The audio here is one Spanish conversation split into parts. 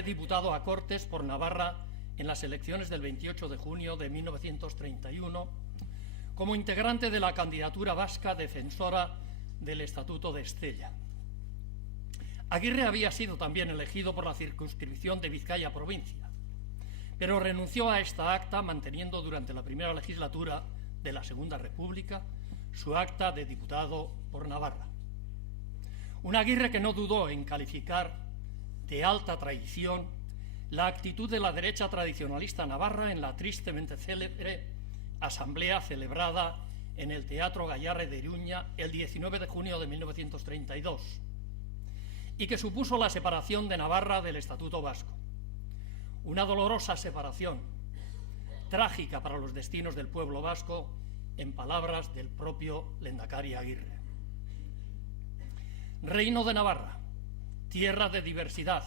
fue diputado a Cortes por Navarra en las elecciones del 28 de junio de 1931, como integrante de la candidatura vasca defensora del Estatuto de Estella. Aguirre había sido también elegido por la circunscripción de Vizcaya provincia, pero renunció a esta acta manteniendo durante la primera legislatura de la Segunda República su acta de diputado por Navarra. Un Aguirre que no dudó en calificar de alta traición la actitud de la derecha tradicionalista navarra en la tristemente célebre asamblea celebrada en el Teatro Gayarre de Iruña el 19 de junio de 1932 y que supuso la separación de Navarra del Estatuto Vasco. Una dolorosa separación, trágica para los destinos del pueblo vasco, en palabras del propio Lehendakari Aguirre. Reino de Navarra, tierra de diversidad,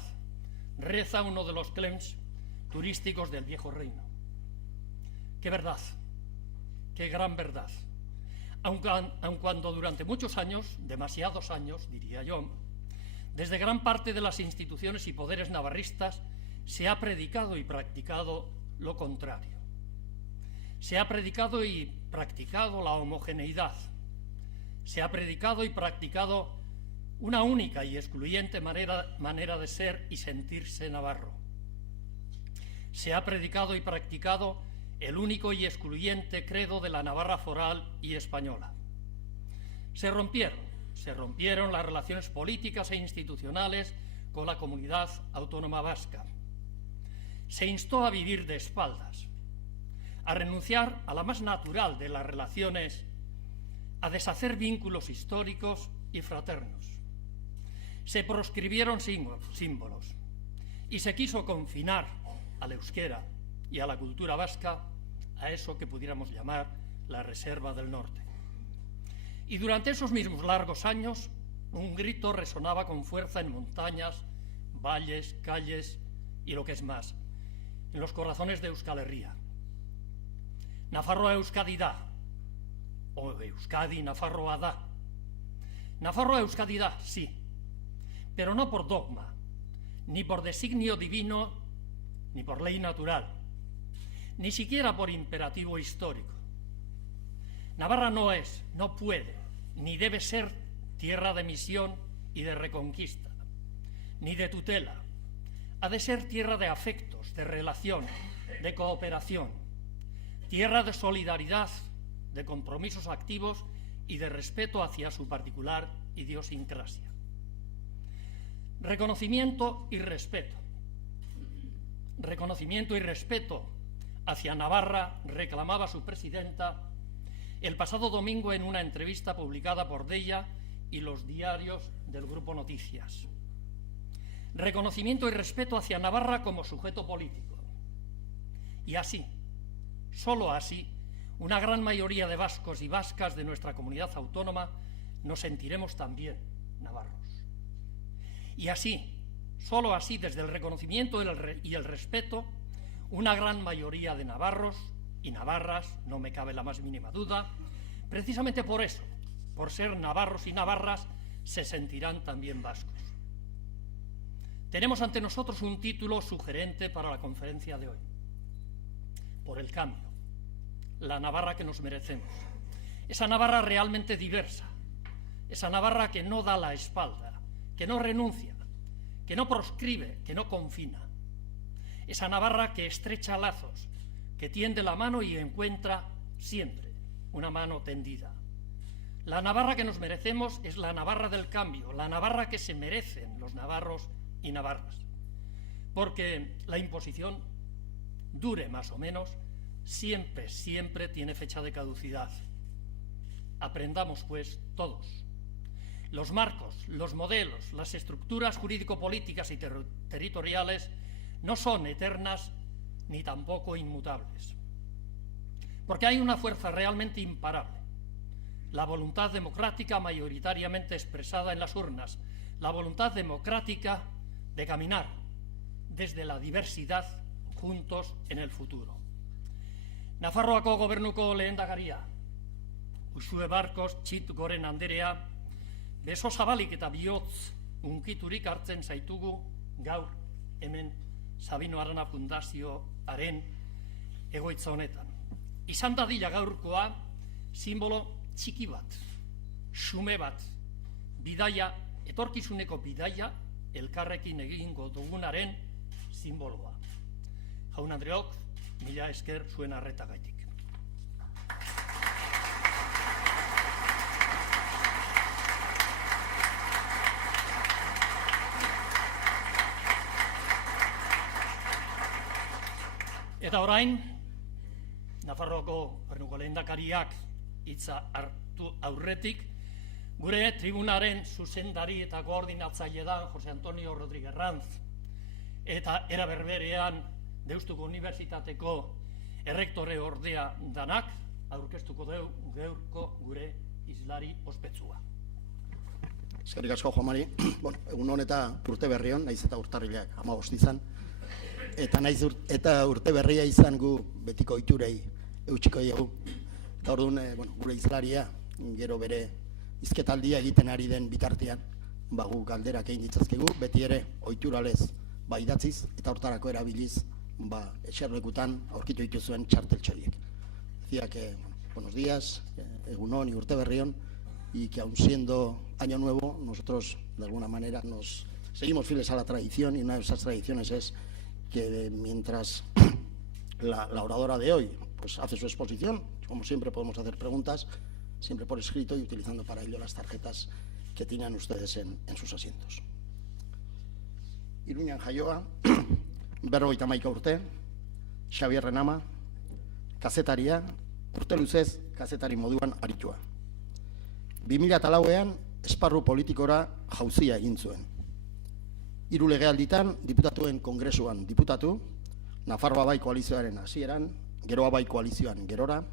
reza uno de los claims turísticos del viejo reino. ¡Qué verdad! ¡Qué gran verdad! Aun cuando durante muchos años, demasiados años, diría yo, desde gran parte de las instituciones y poderes navarristas se ha predicado y practicado lo contrario. Se ha predicado y practicado la homogeneidad. Se ha predicado y practicado una única y excluyente manera de ser y sentirse navarro. Se ha predicado y practicado el único y excluyente credo de la Navarra foral y española. Se rompieron las relaciones políticas e institucionales con la comunidad autónoma vasca. Se instó a vivir de espaldas, a renunciar a la más natural de las relaciones, a deshacer vínculos históricos y fraternos. Se proscribieron símbolos y se quiso confinar al euskera y a la cultura vasca a eso que pudiéramos llamar la Reserva del Norte. Y durante esos mismos largos años, un grito resonaba con fuerza en montañas, valles, calles y lo que es más, en los corazones de Euskal Herria. Nafarroa Euskadi da, o Euskadi Nafarroa da. Nafarroa Euskadi da, sí, pero no por dogma, ni por designio divino, ni por ley natural, ni siquiera por imperativo histórico. Navarra no es, no puede, ni debe ser tierra de misión y de reconquista, ni de tutela. Ha de ser tierra de afectos, de relación, de cooperación, tierra de solidaridad, de compromisos activos y de respeto hacia su particular idiosincrasia. Reconocimiento y respeto. Reconocimiento y respeto hacia Navarra reclamaba su presidenta el pasado domingo en una entrevista publicada por Deia y los diarios del Grupo Noticias. Reconocimiento y respeto hacia Navarra como sujeto político. Y así, solo así, una gran mayoría de vascos y vascas de nuestra comunidad autónoma nos sentiremos también navarros. Y así, solo así, desde el reconocimiento y el respeto, una gran mayoría de navarros y navarras, no me cabe la más mínima duda, precisamente por eso, por ser navarros y navarras, se sentirán también vascos. Tenemos ante nosotros un título sugerente para la conferencia de hoy. Por el cambio, la Navarra que nos merecemos. Esa Navarra realmente diversa, esa Navarra que no da la espalda, que no renuncia, que no proscribe, que no confina. Esa Navarra que estrecha lazos, que tiende la mano y encuentra siempre una mano tendida. La Navarra que nos merecemos es la Navarra del cambio, la Navarra que se merecen los navarros y navarras. Porque la imposición, dure más o menos, siempre tiene fecha de caducidad. Aprendamos, pues, todos. Los marcos, los modelos, las estructuras jurídico-políticas y territoriales no son eternas ni tampoco inmutables. Porque hay una fuerza realmente imparable, la voluntad democrática mayoritariamente expresada en las urnas, la voluntad democrática de caminar desde la diversidad juntos en el futuro. Nafarroako gobernuko lehendakaria, Uxue Barkos Txit Goren Anderea, beso zabalik eta bihotz unkiturik hartzen zaitugu gaur hemen Sabino Arana Fundazioaren egoitza honetan. Izan dadila gaurkoa simbolo txiki bat, xume bat, bidaia, etorkizuneko bidaia elkarrekin egingo dugunaren simboloa. Jaun Andreok, mila esker zuen arretagaitik. Eta orain, Nafarroako Gobernuko lehendakariak hitza hartu aurretik, gure tribunaren zuzendari eta koordinatzaile da Jose Antonio Rodríguez Ranz, eta era berberean Deustuko Unibertsitateko errektore ordea danak aurkeztuko deu gaurko gure hizlari ospetsua. Eskerrik asko, Juan Mari. Egun honeta urte berrion, naiz eta urtarrilak 15 izan. Eta urte berria izan gu betiko ohiturei eutsiko diegu. Eta orduan, gure hizlaria, gero bere hizketaldia egiten ari den bitartean, gu galderak egin ditzazkegu, beti ere ohituralez idatziz eta hortarako erabiliz, eserlekutan aurkitu dituzuen txarteltxoiek. Decía que, buenos días, egunon y urte berrion, y que aun siendo año nuevo, nosotros de alguna manera nos seguimos fieles a la tradición, y una de esas tradiciones es que mientras la oradora de hoy pues hace su exposición, como siempre podemos hacer preguntas, siempre por escrito y utilizando para ello las tarjetas que tienen ustedes en sus asientos. Iruñan jaioa, 51 urte, Xabier Renama, kazetaria, urte luzez kazetari moduan aritua. 2004an esparru politikora jauzia egin zuen. 3 legealditan diputatuen kongresuan diputatu, Nafarroa Bai koalizioaren hasieran, Geroa Bai koalizioan gerora,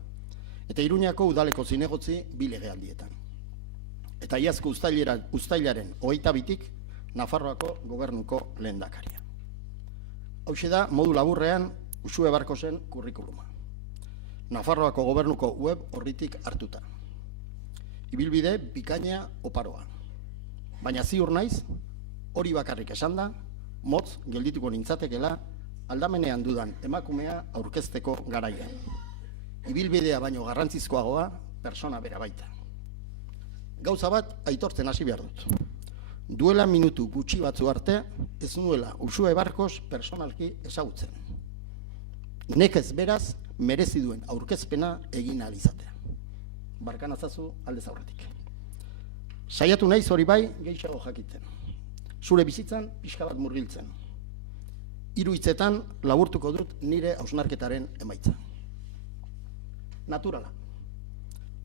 eta Iruñako udaleko zinegotzi 2 legealdietan. Eta iazko uztailaren 22tik Nafarroako gobernuko lehendakaria. Hauxe da modu laburrean Uxue Barkosen kurrikuluma. Nafarroako gobernuko web orritik hartuta. Ibilbide bikaina oparoa. Baina ziur naiz, hori bakarrik esan da, motz geldituko nintzatekela aldamenean dudan emakumea aurkezteko garaia. Ibilbidea baino garrantzizkoagoa persona bera baita. Gauza bat aitortzen hasi behar dut. Duela minutu gutxi batzu arte ez nuela Uxue Barkos personalki ezagutzen. Nekez beraz merezi duen aurkezpena egin ahal izatea. Barkanazazu aldez aurretik. Saiatu naiz hori bai gehiago jakiten. Zure bizitzan pixka bat murgiltzen. 3 hitzetan laburtuko dut nire hausnarketaren emaitza. Naturala.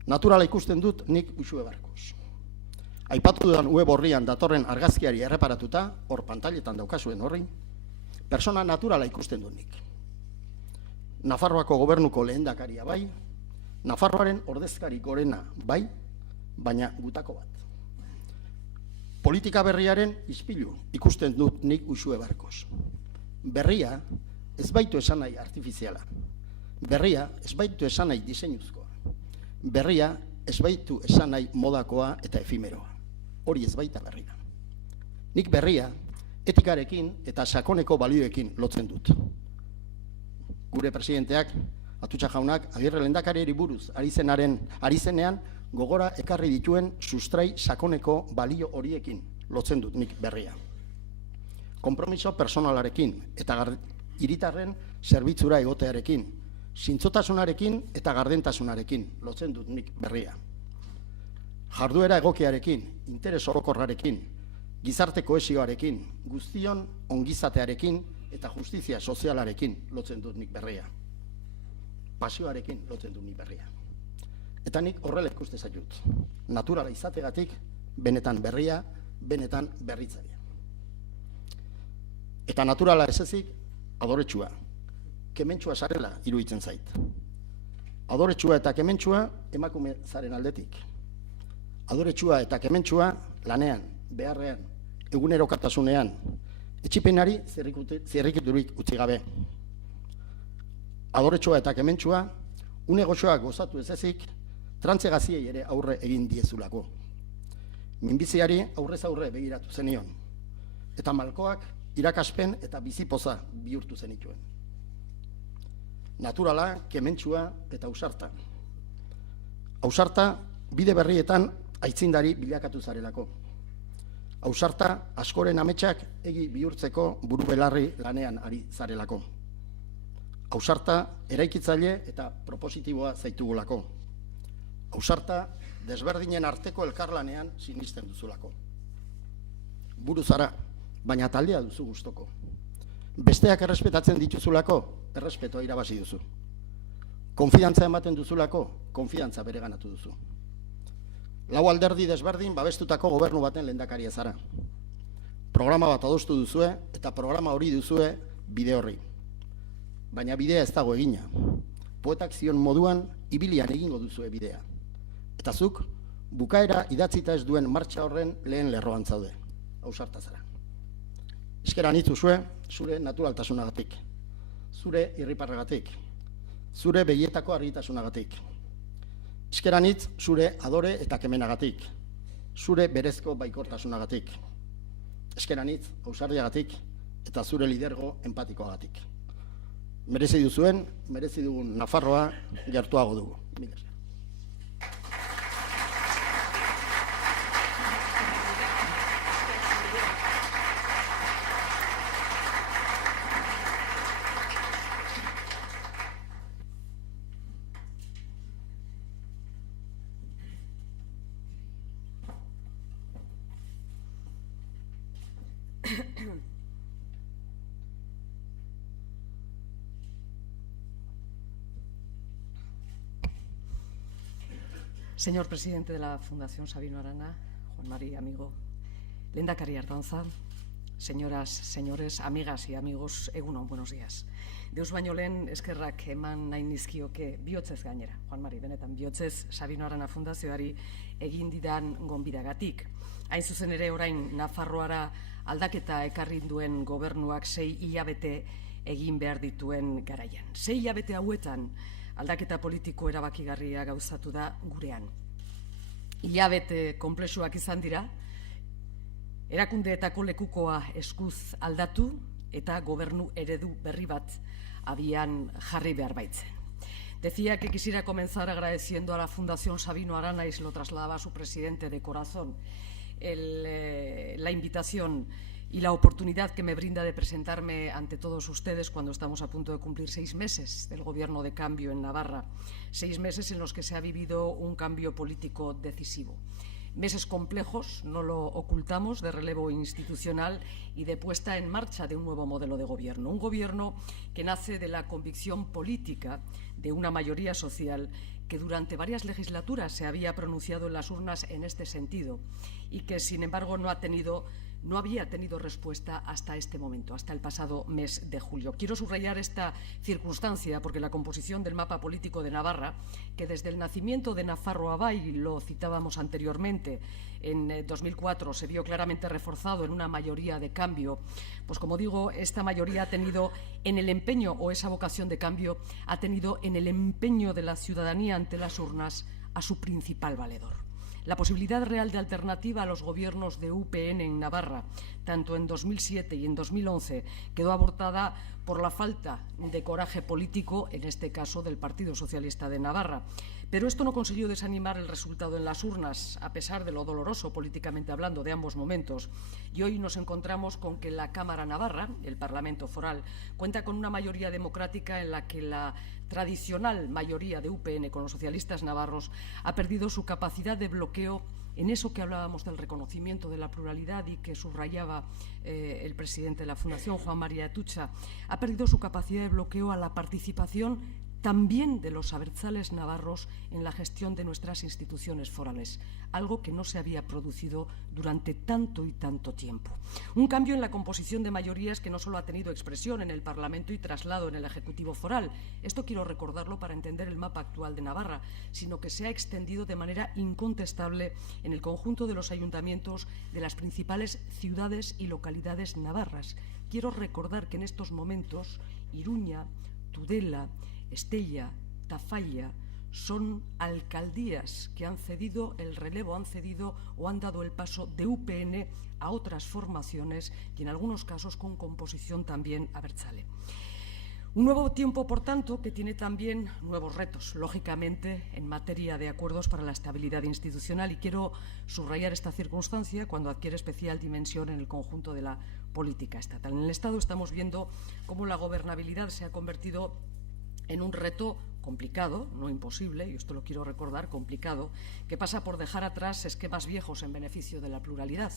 Naturala ikusten dut nik Uxue Barkos. Aipatu dudan web horrian datorren argazkiari erreparatuta, hor pantailetan daukazuen horri, persona naturala ikusten dut nik. Nafarroako gobernuko lehendakaria bai, Nafarroaren ordezkari gorena bai, baina gutako bat. Politika berriaren ispilu ikusten dut nik Uxue Barkos. Berria ez baitu esan nahi artifiziala. Berria ez baitu esan nahi diseinuzkoa. Berria ez baitu esan nahi modakoa eta efimeroa. Hori ez baita berria. Nik berria etikarekin eta sakoneko balioekin lotzen dut. Gure presidenteak, Atutxa jaunak, Agirre lehendakariari buruz ari zenean gogora ekarri dituen sustrai sakoneko balio horiekin lotzen dut nik berria. Konpromiso personalarekin eta hiritarren zerbitzura egotearekin, zintzotasunarekin eta gardentasunarekin lotzen dut nik berria. Jarduera egokiarekin, interes orokorrarekin, gizarte kohesioarekin, guztion ongizatearekin eta justizia sozialarekin lotzen dut nik berria. Pasioarekin lotzen dut nik berria. Eta nik horrela ikuste zaitut. Naturala izategatik, benetan berria, benetan berritzailea. Eta naturala ez ezik, adoretsua. Kementsua zarela iruditzen zait. Adoretsua eta kementsua emakume zaren aldetik. Adoretsua eta kementsua lanean, beharrean, egunerokatasunean, etxipenari zirrikiturik utzi gabe. Adoretsua eta kementsua, une goxoak gozatu ez ezik, trantzegaziei ere aurre egin diezulako. Minbiziari aurrez aurre begiratu zenion. Eta malkoak irakaspen eta bizipoza bihurtu zenituen. Naturala, kementsua eta ausarta. Ausarta, bide berrietan aitzindari bilakatu zarelako. Ausarta, askoren ametsak egi bihurtzeko buru belarri lanean ari zarelako. Ausarta, eraikitzaile eta propositiboa zaitugulako. Ausarta, desberdinen arteko elkarlanean sinisten duzulako. Buru zara, baina taldea duzu gustoko. Besteak errespetatzen dituzulako, errespetoa irabazi duzu. Konfidantza ematen duzulako, konfidantza bereganatu duzu. Lau alderdi desberdin babestutako gobernu baten lehendakaria zara. Programa bat adostu duzue eta programa hori duzue bide horri. Baina bidea ez dago egina. Poetak zion moduan ibilian egingo duzue bidea. Eta zuk, bukaera idatzita ez duen martxa horren lehen lerroan zaude. Ausarta zara. Eskeran itzuzue, zure naturaltasunagatik, zure irriparragatik, zure begietako argitasunagatik. Eskeran hitz zure adore eta kemenagatik, zure berezko baikortasunagatik. Eskeran hitz ausardiagatik eta zure lidergo empatikoagatik. Merezi duzuen, merezi dugun Nafarroa gertuago dugu. Señor presidente de la Fundación Sabino Arana, Juan Mari, amigo, Lehendakari Ardanza, señoras, señores, amigas y amigos, egun on, buenos días. Deus baino lehen eskerrak eman nahi nizkioke bihotzez gainera, Juan Mari, benetan bihotzez Sabino Arana Fundazioari egin didan gonbidagatik. Hain zuzen ere orain Nafarroara aldaketa ekarri duen gobernuak 6 hilabete egin behar dituen garaian. 6 hilabete hauetan aldaketa politiko erabakigarria gauzatu da gurean. Hilabete konplexuak izan dira, erakundeetako lekukoa eskuz aldatu eta gobernu eredu berri bat abian jarri behar baitzen. Decía que quisiera comenzar agradeciendo a la Fundación Sabino Arana, y se lo trasladaba a su presidente de corazón, la invitación y la oportunidad que me brinda de presentarme ante todos ustedes cuando estamos a punto de cumplir 6 meses del gobierno de cambio en Navarra, 6 meses en los que se ha vivido un cambio político decisivo. Meses complejos, no lo ocultamos, de relevo institucional y de puesta en marcha de un nuevo modelo de gobierno. Un gobierno que nace de la convicción política de una mayoría social que durante varias legislaturas se había pronunciado en las urnas en este sentido y que, sin embargo, no había tenido respuesta hasta este momento, hasta el pasado mes de julio. Quiero subrayar esta circunstancia porque la composición del mapa político de Navarra, que desde el nacimiento de Nafarroa Bai, lo citábamos anteriormente, en 2004 se vio claramente reforzado en una mayoría de cambio, pues como digo, esta mayoría ha tenido en el empeño, o esa vocación de cambio, ha tenido en el empeño de la ciudadanía ante las urnas a su principal valedor. La posibilidad real de alternativa a los gobiernos de UPN en Navarra, tanto en 2007 y en 2011, quedó abortada por la falta de coraje político, en este caso del Partido Socialista de Navarra. Pero esto no consiguió desanimar el resultado en las urnas, a pesar de lo doloroso, políticamente hablando, de ambos momentos. Y hoy nos encontramos con que la Cámara Navarra, el Parlamento Foral, cuenta con una mayoría democrática en la que la tradicional mayoría de UPN con los socialistas navarros ha perdido su capacidad de bloqueo en eso que hablábamos del reconocimiento de la pluralidad y que subrayaba el presidente de la Fundación, Juan Mari Atutxa, ha perdido su capacidad de bloqueo a la participación también de los abertzales navarros en la gestión de nuestras instituciones forales, algo que no se había producido durante tanto y tanto tiempo. Un cambio en la composición de mayorías que no solo ha tenido expresión en el Parlamento y traslado en el Ejecutivo foral, esto quiero recordarlo para entender el mapa actual de Navarra, sino que se ha extendido de manera incontestable en el conjunto de los ayuntamientos de las principales ciudades y localidades navarras. Quiero recordar que en estos momentos Iruña, Tudela, Estella, Tafalla son alcaldías que han cedido el relevo, han cedido o han dado el paso de UPN a otras formaciones y en algunos casos con composición también abertzale. Un nuevo tiempo, por tanto, que tiene también nuevos retos, lógicamente, en materia de acuerdos para la estabilidad institucional, y quiero subrayar esta circunstancia cuando adquiere especial dimensión en el conjunto de la política estatal. En el Estado estamos viendo cómo la gobernabilidad se ha convertido en un reto complicado, no imposible, y esto lo quiero recordar, complicado, que pasa por dejar atrás esquemas viejos en beneficio de la pluralidad.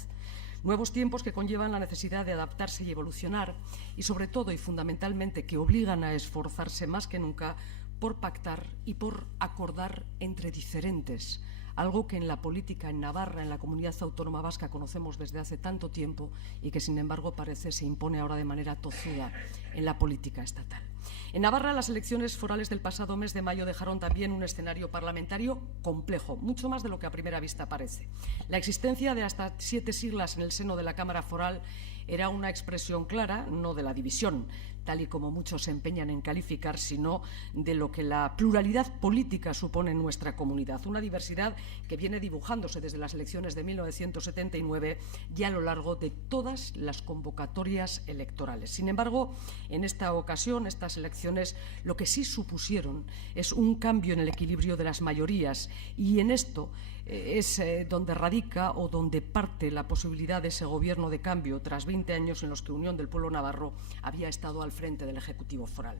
Nuevos tiempos que conllevan la necesidad de adaptarse y evolucionar y, sobre todo y fundamentalmente, que obligan a esforzarse más que nunca por pactar y por acordar entre diferentes, algo que en la política en Navarra, en la comunidad autónoma vasca, conocemos desde hace tanto tiempo y que, sin embargo, parece se impone ahora de manera tozuda en la política estatal. En Navarra, las elecciones forales del pasado mes de mayo dejaron también un escenario parlamentario complejo, mucho más de lo que a primera vista parece. La existencia de hasta 7 siglas en el seno de la Cámara Foral era una expresión clara, no de la división, tal y como muchos se empeñan en calificar, sino de lo que la pluralidad política supone en nuestra comunidad. Una diversidad que viene dibujándose desde las elecciones de 1979 y a lo largo de todas las convocatorias electorales. Sin embargo, en esta ocasión, estas elecciones lo que sí supusieron es un cambio en el equilibrio de las mayorías, y en esto es donde radica o donde parte la posibilidad de ese gobierno de cambio tras 20 años en los que Unión del Pueblo Navarro había estado al frente del Ejecutivo Foral.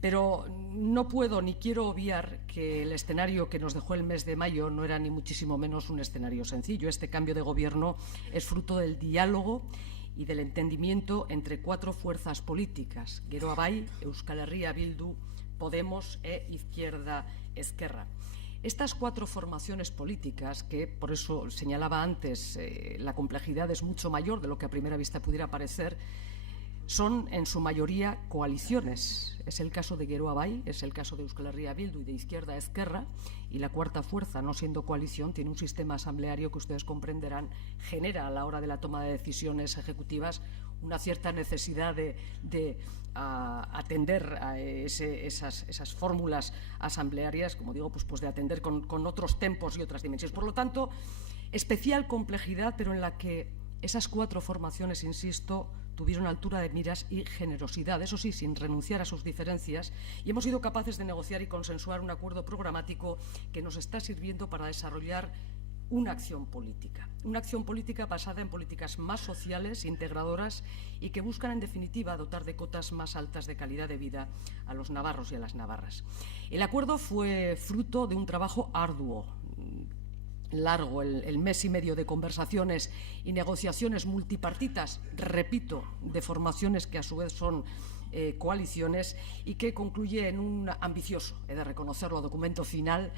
Pero no puedo ni quiero obviar que el escenario que nos dejó el mes de mayo no era ni muchísimo menos un escenario sencillo. Este cambio de gobierno es fruto del diálogo y del entendimiento entre 4 fuerzas políticas: Geroa Bai, Euskal Herria Bildu, Podemos e Izquierda Ezkerra. Estas 4 formaciones políticas, que por eso señalaba antes, la complejidad es mucho mayor de lo que a primera vista pudiera parecer, son en su mayoría coaliciones. Es el caso de Geroa Bai, es el caso de Euskal Herria Bildu y de Izquierda Ezkerra, y la cuarta fuerza, no siendo coalición, tiene un sistema asambleario que ustedes comprenderán genera a la hora de la toma de decisiones ejecutivas una cierta necesidad de atender a esas fórmulas asamblearias, como digo, pues de atender con otros tempos y otras dimensiones. Por lo tanto, especial complejidad, pero en la que esas 4 formaciones, insisto, tuvieron altura de miras y generosidad, eso sí, sin renunciar a sus diferencias, y hemos sido capaces de negociar y consensuar un acuerdo programático que nos está sirviendo para desarrollar una acción política basada en políticas más sociales, integradoras y que buscan, en definitiva, dotar de cotas más altas de calidad de vida a los navarros y a las navarras. El acuerdo fue fruto de un trabajo arduo, largo, el mes y medio de conversaciones y negociaciones multipartitas, repito, de formaciones que a su vez son coaliciones, y que concluye en un ambicioso, he de reconocerlo, documento final,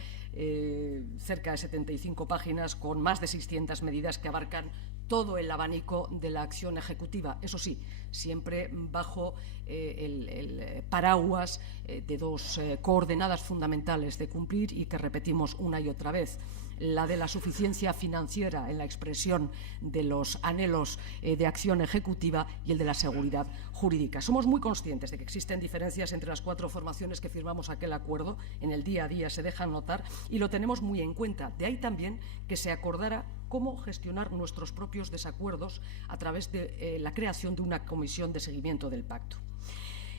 cerca de 75 páginas, con más de 600 medidas que abarcan todo el abanico de la acción ejecutiva. Eso sí, siempre bajo el paraguas de 2 coordenadas fundamentales de cumplir y que repetimos una y otra vez: la de la suficiencia financiera en la expresión de los anhelos de acción ejecutiva y el de la seguridad jurídica. Somos muy conscientes de que existen diferencias entre las 4 formaciones que firmamos aquel acuerdo. En el día a día se dejan notar y lo tenemos muy en cuenta. De ahí también que se acordara cómo gestionar nuestros propios desacuerdos a través de la creación de una comisión de seguimiento del pacto.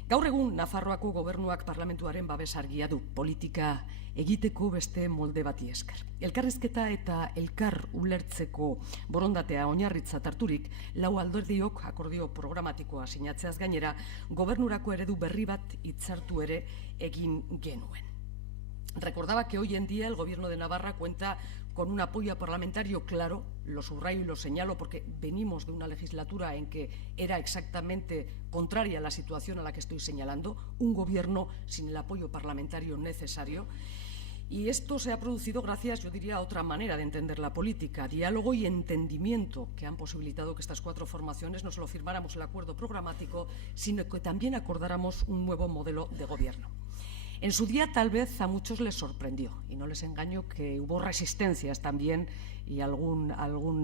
Gaur egun, Nafarroako gobernuak parlamentuaren babes argia du, politika egiteko beste molde bati esker. Elkarrizketa eta elkar ulertzeko borondatea oinarritzat harturik, 4 alderdiok akordio programatikoa sinatzeaz gainera, gobernurako eredu berri bat hitzartu ere egin genuen. Recordaba que hoy en día el Gobierno de Navarra cuenta con un apoyo parlamentario claro, lo subrayo y lo señalo porque venimos de una legislatura en que era exactamente contraria a la situación a la que estoy señalando, un gobierno sin el apoyo parlamentario necesario. Y esto se ha producido gracias, yo diría, a otra manera de entender la política, diálogo y entendimiento, que han posibilitado que estas 4 formaciones no solo firmáramos el acuerdo programático, sino que también acordáramos un nuevo modelo de gobierno. En su día tal vez a muchos les sorprendió, y no les engaño que hubo resistencias también, y algún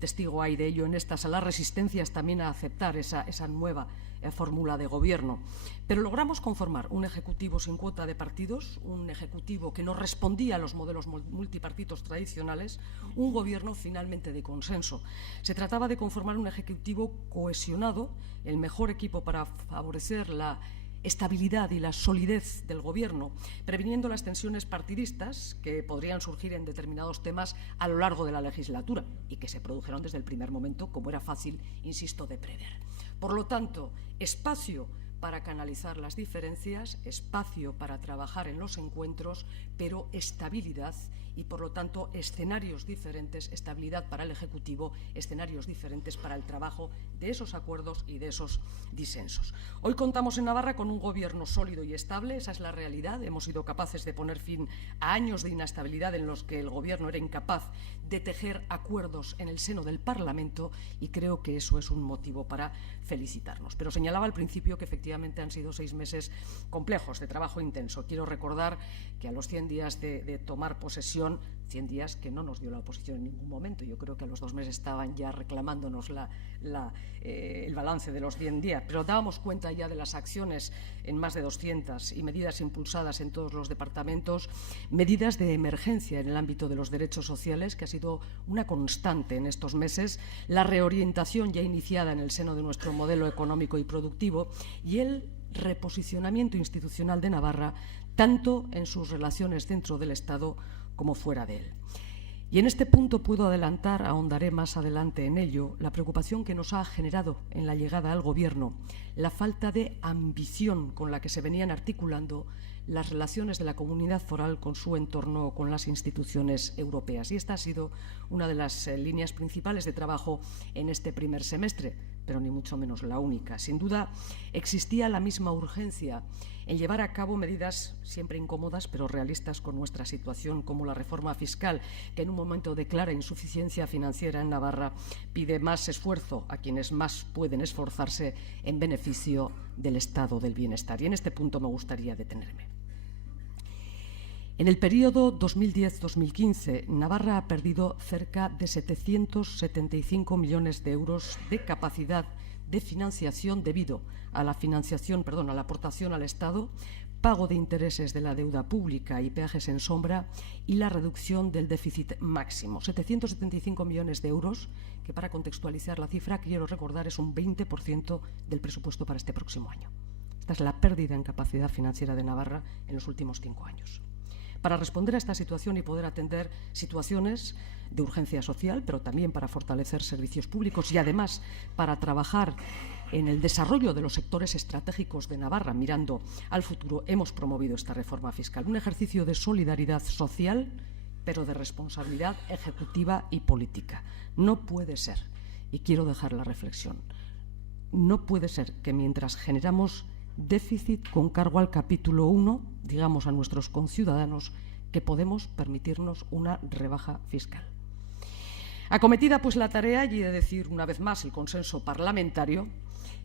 testigo hay de ello en esta sala, resistencias también a aceptar esa nueva fórmula de gobierno. Pero logramos conformar un ejecutivo sin cuota de partidos, un ejecutivo que no respondía a los modelos multipartidos tradicionales, un gobierno finalmente de consenso. Se trataba de conformar un ejecutivo cohesionado, el mejor equipo para favorecer la estabilidad y la solidez del gobierno, previniendo las tensiones partidistas que podrían surgir en determinados temas a lo largo de la legislatura y que se produjeron desde el primer momento, como era fácil, insisto, de prever. Por lo tanto, espacio para canalizar las diferencias, espacio para trabajar en los encuentros, pero estabilidad y, por lo tanto, escenarios diferentes, estabilidad para el Ejecutivo, escenarios diferentes para el trabajo de esos acuerdos y de esos disensos. Hoy contamos en Navarra con un gobierno sólido y estable, esa es la realidad. Hemos sido capaces de poner fin a años de inestabilidad en los que el gobierno era incapaz de tejer acuerdos en el seno del Parlamento y creo que eso es un motivo para felicitarnos. Pero señalaba al principio que efectivamente han sido 6 meses complejos de trabajo intenso. Quiero recordar que a los 100 días de tomar posesión, 100 días que no nos dio la oposición en ningún momento, yo creo que a los 2 meses estaban ya reclamándonos el balance de los 100 días, pero dábamos cuenta ya de las acciones en más de 200 y medidas impulsadas en todos los departamentos, medidas de emergencia en el ámbito de los derechos sociales, que ha sido una constante en estos meses, la reorientación ya iniciada en el seno de nuestro modelo económico y productivo y el reposicionamiento institucional de Navarra, tanto en sus relaciones dentro del Estado como fuera de él. Y en este punto puedo adelantar, ahondaré más adelante en ello, la preocupación que nos ha generado en la llegada al Gobierno la falta de ambición con la que se venían articulando las relaciones de la comunidad foral con su entorno, con las instituciones europeas. Y esta ha sido una de las líneas principales de trabajo en este primer semestre, pero ni mucho menos la única. Sin duda, existía la misma urgencia en llevar a cabo medidas siempre incómodas pero realistas con nuestra situación, como la reforma fiscal, que en un momento de clara insuficiencia financiera en Navarra pide más esfuerzo a quienes más pueden esforzarse en beneficio del estado del bienestar. Y en este punto me gustaría detenerme. En el periodo 2010-2015, Navarra ha perdido cerca de 775 millones de euros de capacidad de financiación debido a la aportación al Estado, pago de intereses de la deuda pública y peajes en sombra y la reducción del déficit máximo. 775 millones de euros, que para contextualizar la cifra, quiero recordar, es un 20% del presupuesto para este próximo año. Esta es la pérdida en capacidad financiera de Navarra en los últimos 5 años. Para responder a esta situación y poder atender situaciones de urgencia social, pero también para fortalecer servicios públicos y además para trabajar en el desarrollo de los sectores estratégicos de Navarra, mirando al futuro, hemos promovido esta reforma fiscal. Un ejercicio de solidaridad social, pero de responsabilidad ejecutiva y política. No puede ser, y quiero dejar la reflexión, no puede ser que mientras generamos déficit con cargo al capítulo 1, digamos a nuestros conciudadanos que podemos permitirnos una rebaja fiscal. Acometida pues la tarea, y he de decir una vez más el consenso parlamentario,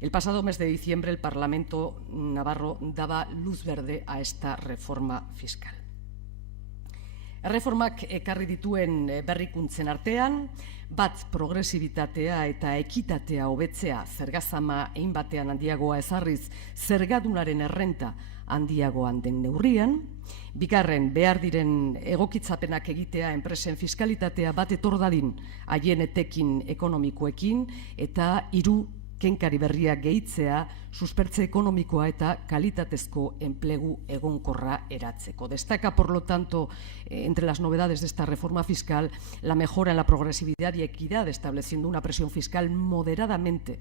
el pasado mes de diciembre el Parlamento navarro daba luz verde a esta reforma fiscal. Erreformak ekarri dituen berrikuntzen artean, bat progresibitatea eta ekitatea hobetzea zergazama egin batean handiagoa ezarriz zergadunaren errenta handiagoan den neurrian, bigarren behar diren egokitzapenak egitea enpresen fiskalitatea bat etor dadin haien etekin ekonomikoekin eta 3 kenkari berriak gehitzea suspertze ekonomikoa eta kalitatezko enplegu egonkorra eratzeko. Destaca, por lo tanto, entre las novedades de esta reforma fiscal, la mejora en la progresividad y equidad, estableciendo una presión fiscal moderadamente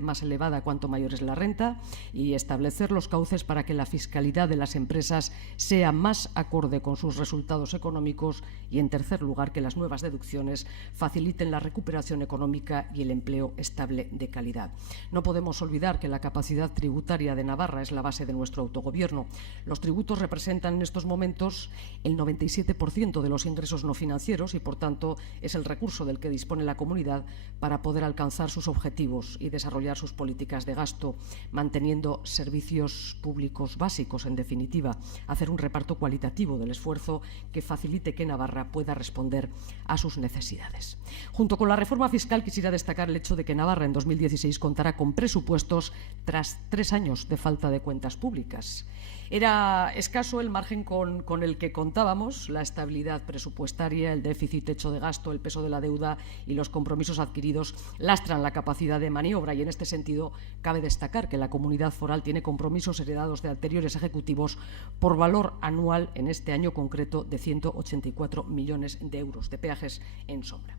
más elevada cuanto mayor es la renta, y establecer los cauces para que la fiscalidad de las empresas sea más acorde con sus resultados económicos y, en tercer lugar, que las nuevas deducciones faciliten la recuperación económica y el empleo estable de calidad. No podemos olvidar que la capacidad tributaria de Navarra es la base de nuestro autogobierno. Los tributos representan en estos momentos el 97% de los ingresos no financieros y, por tanto, es el recurso del que dispone la comunidad para poder alcanzar sus objetivos y desarrollar sus políticas de gasto, manteniendo servicios públicos básicos, en definitiva, hacer un reparto cualitativo del esfuerzo que facilite que Navarra pueda responder a sus necesidades. Junto con la reforma fiscal quisiera destacar el hecho de que Navarra en 2020 2016 contará con presupuestos tras 3 años de falta de cuentas públicas. Era escaso el margen con el que contábamos, la estabilidad presupuestaria, el déficit techo de gasto, el peso de la deuda y los compromisos adquiridos lastran la capacidad de maniobra, y en este sentido cabe destacar que la Comunidad Foral tiene compromisos heredados de anteriores ejecutivos por valor anual, en este año concreto, de 184 millones de euros de peajes en sombra.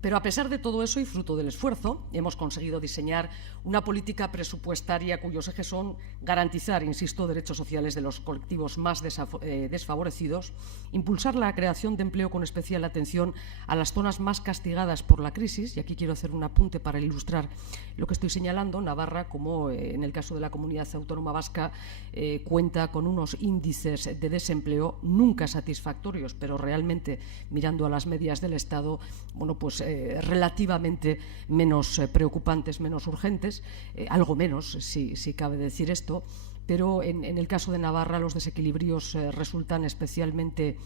Pero a pesar de todo eso y fruto del esfuerzo, hemos conseguido diseñar una política presupuestaria cuyos ejes son garantizar, insisto, derechos sociales de los colectivos más desfavorecidos, impulsar la creación de empleo con especial atención a las zonas más castigadas por la crisis, y aquí quiero hacer un apunte para ilustrar lo que estoy señalando. Navarra, como en el caso de la Comunidad Autónoma Vasca, cuenta con unos índices de desempleo nunca satisfactorios, pero realmente, mirando a las medias del Estado, bueno, pues relativamente menos preocupantes, menos urgentes, algo menos, si cabe decir esto. Pero en el caso de Navarra los desequilibrios resultan especialmente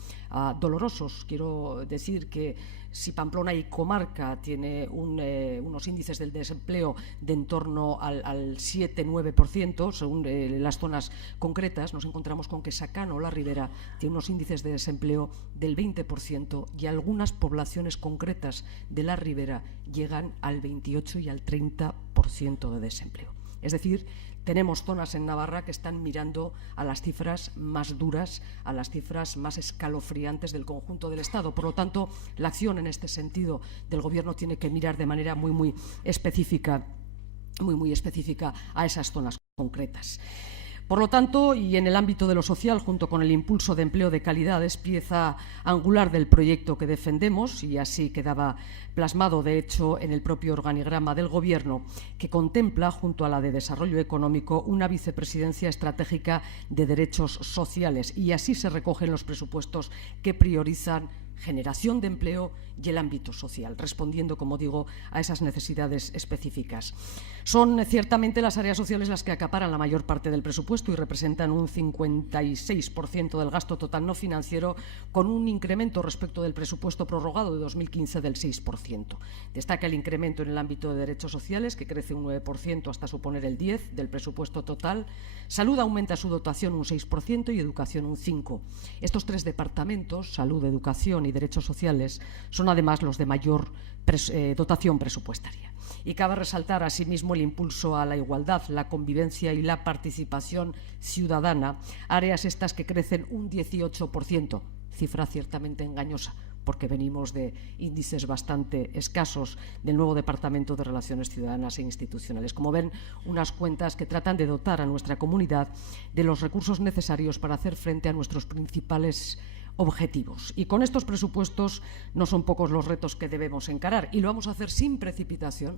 dolorosos. Quiero decir que si Pamplona y comarca tiene unos índices del desempleo de en torno al 7-9%, según las zonas concretas, nos encontramos con que Sacano o la Ribera tiene unos índices de desempleo del 20%, y algunas poblaciones concretas de la Ribera llegan al 28 y al 30% de desempleo. Es decir, tenemos zonas en Navarra que están mirando a las cifras más duras, a las cifras más escalofriantes del conjunto del Estado. Por lo tanto, la acción en este sentido del Gobierno tiene que mirar de manera muy específica a esas zonas concretas. Por lo tanto, y en el ámbito de lo social, junto con el impulso de empleo de calidad, es pieza angular del proyecto que defendemos, y así quedaba plasmado, de hecho, en el propio organigrama del Gobierno, que contempla, junto a la de Desarrollo Económico, una vicepresidencia estratégica de derechos sociales, y así se recogen los presupuestos que priorizan generación de empleo y el ámbito social, respondiendo, como digo, a esas necesidades específicas. Son ciertamente las áreas sociales las que acaparan la mayor parte del presupuesto y representan un 56% del gasto total no financiero, con un incremento respecto del presupuesto prorrogado de 2015 del 6%. Destaca el incremento en el ámbito de derechos sociales, que crece un 9% hasta suponer el 10% del presupuesto total. Salud aumenta su dotación un 6% y educación un 5%. Estos 3 departamentos, salud, educación y derechos sociales, son además los de mayor dotación presupuestaria. Y cabe resaltar asimismo el impulso a la igualdad, la convivencia y la participación ciudadana, áreas estas que crecen un 18%, cifra ciertamente engañosa, porque venimos de índices bastante escasos del nuevo Departamento de Relaciones Ciudadanas e Institucionales. Como ven, unas cuentas que tratan de dotar a nuestra comunidad de los recursos necesarios para hacer frente a nuestros principales objetivos. Y con estos presupuestos no son pocos los retos que debemos encarar, y lo vamos a hacer sin precipitación.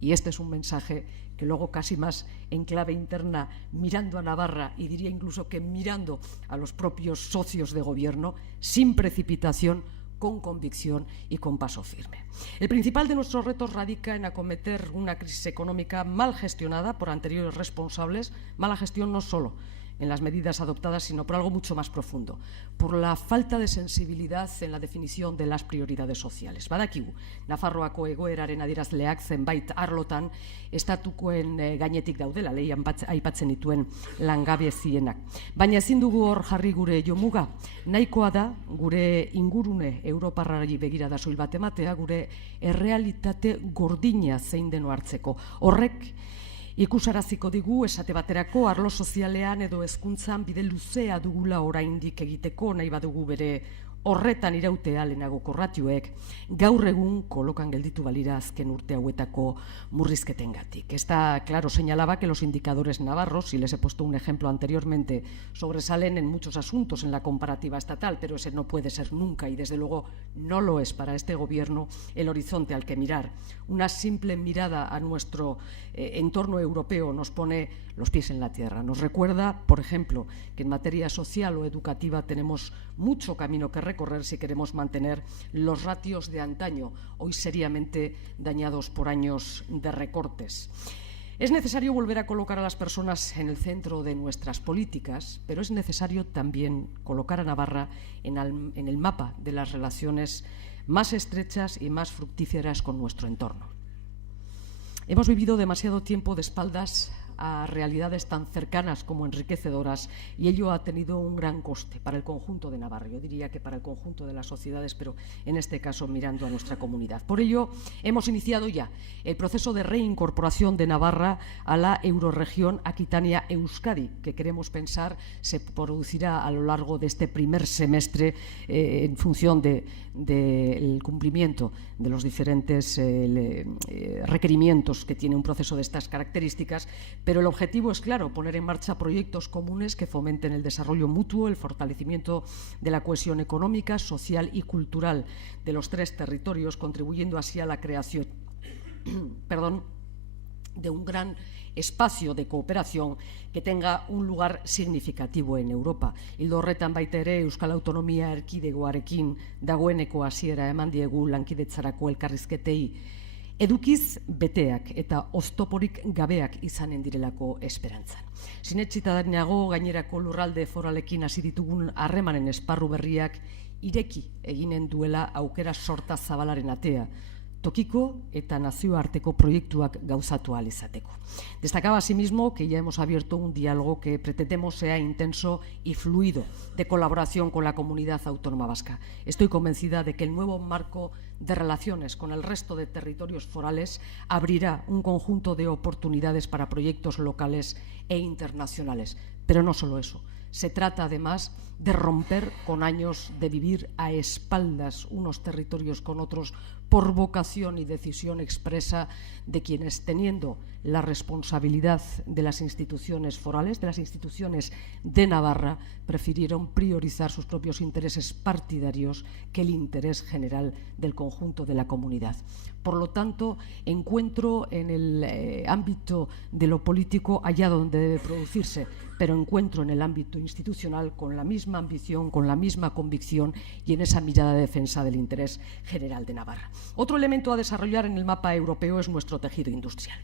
Y este es un mensaje que luego, casi más en clave interna, mirando a Navarra, y diría incluso que mirando a los propios socios de Gobierno, sin precipitación, con convicción y con paso firme. El principal de nuestros retos radica en acometer una crisis económica mal gestionada por anteriores responsables, mala gestión no solo en las medidas adoptadas, sino por algo mucho más profundo, por la falta de sensibilidad en la definición de las prioridades sociales. Badakigu, Nafarroako egoeraren adierazleak zenbait arlotan estatukoen gainetik daudela, leian aipatzen dituen langabezienak. Baina ezin dugu hor jarri gure jomuga. Nahikoa da gure ingurune europarrari begirada soil bat ematea, gure errealitate gordina zein deno hartzeko. Horrek ikusaraziko digu, esate baterako, arlo sozialean edo hezkuntzan bide luzea dugula oraindik egiteko, nahi badugu bere horretan irautea lehenago korratioek, gaur egun kolokan gelditu balira azken urte hauetako murrizketengatik. Está claro, señalaba que los indicadores navarros, y les he puesto un ejemplo anteriormente, sobresalen en muchos asuntos en la comparativa estatal, pero ese no puede ser nunca, y desde luego no lo es para este Gobierno, el horizonte al que mirar. Una simple mirada a nuestro entorno europeo nos pone los pies en la tierra. Nos recuerda, por ejemplo, que en materia social o educativa tenemos mucho camino que recorrer si queremos mantener los ratios de antaño, hoy seriamente dañados por años de recortes. Es necesario volver a colocar a las personas en el centro de nuestras políticas, pero es necesario también colocar a Navarra en el mapa de las relaciones más estrechas y más fructíferas con nuestro entorno. Hemos vivido demasiado tiempo de espaldas a realidades tan cercanas como enriquecedoras, y ello ha tenido un gran coste para el conjunto de Navarra, yo diría que para el conjunto de las sociedades, pero en este caso mirando a nuestra comunidad. Por ello hemos iniciado ya el proceso de reincorporación de Navarra a la eurorregión Aquitania-Euskadi, que queremos pensar se producirá a lo largo de este primer semestre en función del cumplimiento de los diferentes requerimientos que tiene un proceso de estas características, pero el objetivo es claro: poner en marcha proyectos comunes que fomenten el desarrollo mutuo, el fortalecimiento de la cohesión económica, social y cultural de los tres territorios, contribuyendo así a la creación de un gran espacio de cooperación que tenga un lugar significativo en Europa. Ildo horretan baita ere Euskal Autonomia Erkidegoarekin dagoeneko hasiera eman diegu lankidetzarako elkarrizketei edukiz beteak eta oztoporik gabeak izanen direlako esperantzan. Sinetsita nago gainerako lurralde foralekin hasi ditugun harremanen esparru berriak ireki eginen duela aukera sorta zabalaren atea, tokiko eta nazioarteko proiektuak gauzatu ahal izateko. Destacaba asimismo que ya hemos abierto un diálogo que pretendemos sea intenso y fluido de colaboración con la comunidad autónoma vasca. Estoy convencida de que el nuevo marco de relaciones con el resto de territorios forales abrirá un conjunto de oportunidades para proyectos locales e internacionales. Pero no solo eso. Se trata además de romper con años de vivir a espaldas unos territorios con otros por vocación y decisión expresa de quienes, teniendo la responsabilidad de las instituciones forales, de las instituciones de Navarra, prefirieron priorizar sus propios intereses partidarios que el interés general del conjunto de la comunidad. Por lo tanto, encuentro en el ámbito de lo político allá donde debe producirse, pero encuentro en el ámbito institucional con la misma ambición, con la misma convicción y en esa mirada de defensa del interés general de Navarra. Otro elemento a desarrollar en el mapa europeo es nuestro tejido industrial.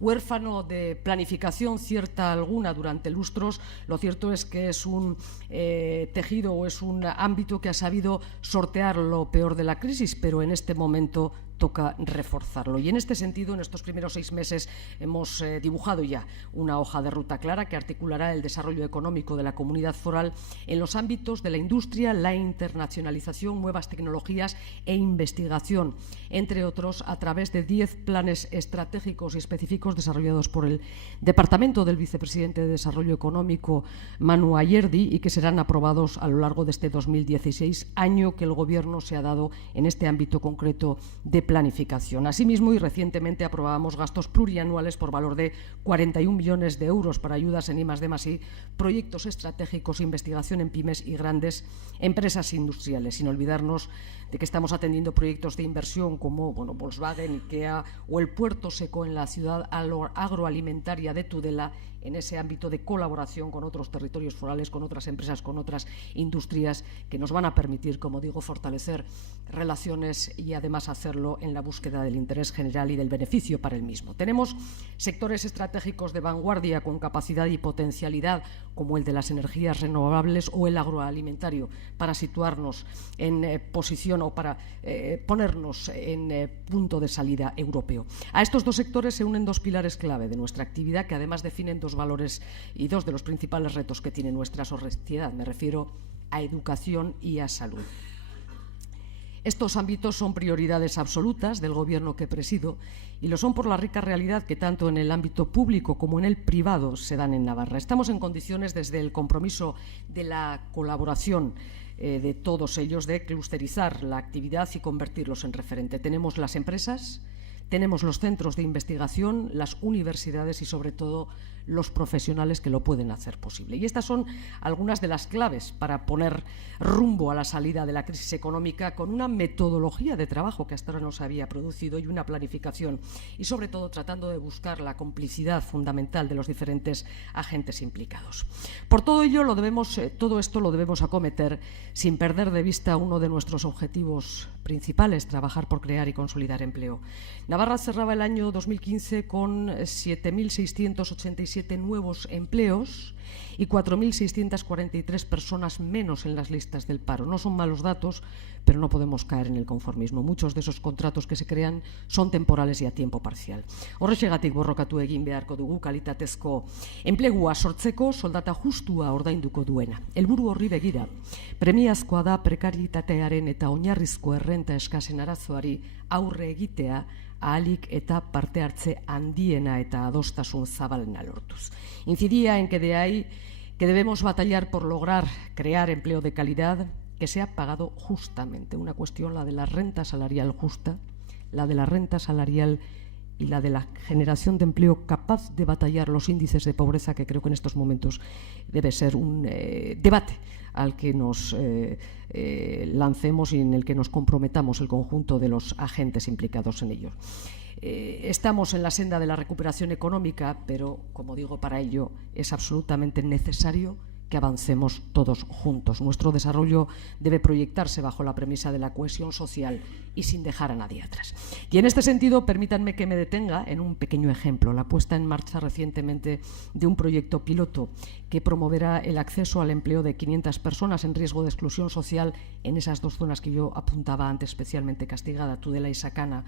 Huérfano de planificación cierta alguna durante lustros, lo cierto es que es un tejido o es un ámbito que ha sabido sortear lo peor de la crisis, pero en este momento toca reforzarlo. Y en este sentido, en estos primeros 6 meses hemos dibujado ya una hoja de ruta clara que articulará el desarrollo económico de la comunidad foral en los ámbitos de la industria, la internacionalización, nuevas tecnologías e investigación, entre otros, a través de 10 planes estratégicos y específicos desarrollados por el Departamento del Vicepresidente de Desarrollo Económico, Manu Ayerdi, y que serán aprobados a lo largo de este 2016, año que el Gobierno se ha dado en este ámbito concreto de planificación. Asimismo, y recientemente aprobábamos gastos plurianuales por valor de 41 millones de euros para ayudas en I+D+I, proyectos estratégicos, investigación en pymes y grandes empresas industriales, sin olvidarnos de que estamos atendiendo proyectos de inversión como Volkswagen, IKEA o el Puerto Seco en la ciudad agroalimentaria de Tudela, en ese ámbito de colaboración con otros territorios forales, con otras empresas, con otras industrias que nos van a permitir, como digo, fortalecer relaciones y además hacerlo en la búsqueda del interés general y del beneficio para el mismo. Tenemos sectores estratégicos de vanguardia con capacidad y potencialidad como el de las energías renovables o el agroalimentario para situarnos en posición o para ponernos en punto de salida europeo. A estos dos sectores se unen 2 pilares clave de nuestra actividad que además definen 2 valores y 2 de los principales retos que tiene nuestra sociedad. Me refiero a educación y a salud. Estos ámbitos son prioridades absolutas del Gobierno que presido y lo son por la rica realidad que tanto en el ámbito público como en el privado se dan en Navarra. Estamos en condiciones, desde el compromiso de la colaboración de todos ellos, de clusterizar la actividad y convertirlos en referente. Tenemos las empresas, tenemos los centros de investigación, las universidades y, sobre todo, los profesionales que lo pueden hacer posible. Y estas son algunas de las claves para poner rumbo a la salida de la crisis económica con una metodología de trabajo que hasta ahora no se había producido y una planificación y, sobre todo, tratando de buscar la complicidad fundamental de los diferentes agentes implicados. Por todo ello, todo esto lo debemos acometer sin perder de vista uno de nuestros objetivos principales, trabajar por crear y consolidar empleo. Navarra cerraba el año 2015 con 7.687 nuevos empleos y 4.643 personas menos en las listas del paro. No son malos datos, pero no podemos caer en el conformismo. Muchos de esos contratos que se crean son temporales y a tiempo parcial. Horrexegatik borrokatu egin beharko dugu kalitatezko enplegua sortzeko soldata justua ordainduko duena. Helburu horri begira, premiazkoa da prekaritatearen eta oinarrizko errenta eskasen arazoari aurre egitea ahalik eta parte hartze handiena eta adostasun zabalena lortuz. Incidía en que de ahí que debemos batallar por lograr crear empleo de calidad que sea pagado justamente. Una cuestión, la de la renta salarial justa, la de la renta salarial y la de la generación de empleo capaz de batallar los índices de pobreza, que creo que en estos momentos debe ser un debate al que nos lancemos y en el que nos comprometamos el conjunto de los agentes implicados en ello. Estamos en la senda de la recuperación económica, pero, como digo, para ello es absolutamente necesario que avancemos todos juntos. Nuestro desarrollo debe proyectarse bajo la premisa de la cohesión social y sin dejar a nadie atrás. Y en este sentido, permítanme que me detenga en un pequeño ejemplo, la puesta en marcha recientemente de un proyecto piloto que promoverá el acceso al empleo de 500 personas en riesgo de exclusión social en esas dos zonas que yo apuntaba antes, especialmente castigada, Tudela y Sacana.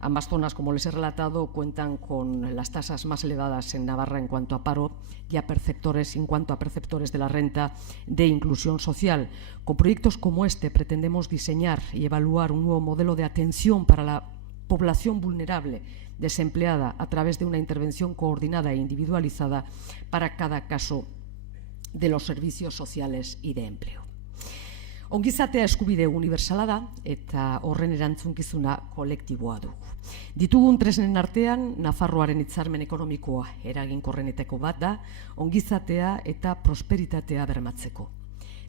Ambas zonas, como les he relatado, cuentan con las tasas más elevadas en Navarra en cuanto a paro y en cuanto a perceptores de la renta de inclusión social. Con proyectos como este pretendemos diseñar y evaluar un nuevo modelo de atención para la población vulnerable desempleada a través de una intervención coordinada e individualizada para cada caso de los servicios sociales y de empleo. Ongizatea eskubide universala da eta horren erantzunkizuna kolektiboa dugu. Ditugun tresnen artean, Nafarroaren hitzarmen ekonomikoa eraginkorrenetako bat da, ongizatea eta prosperitatea bermatzeko.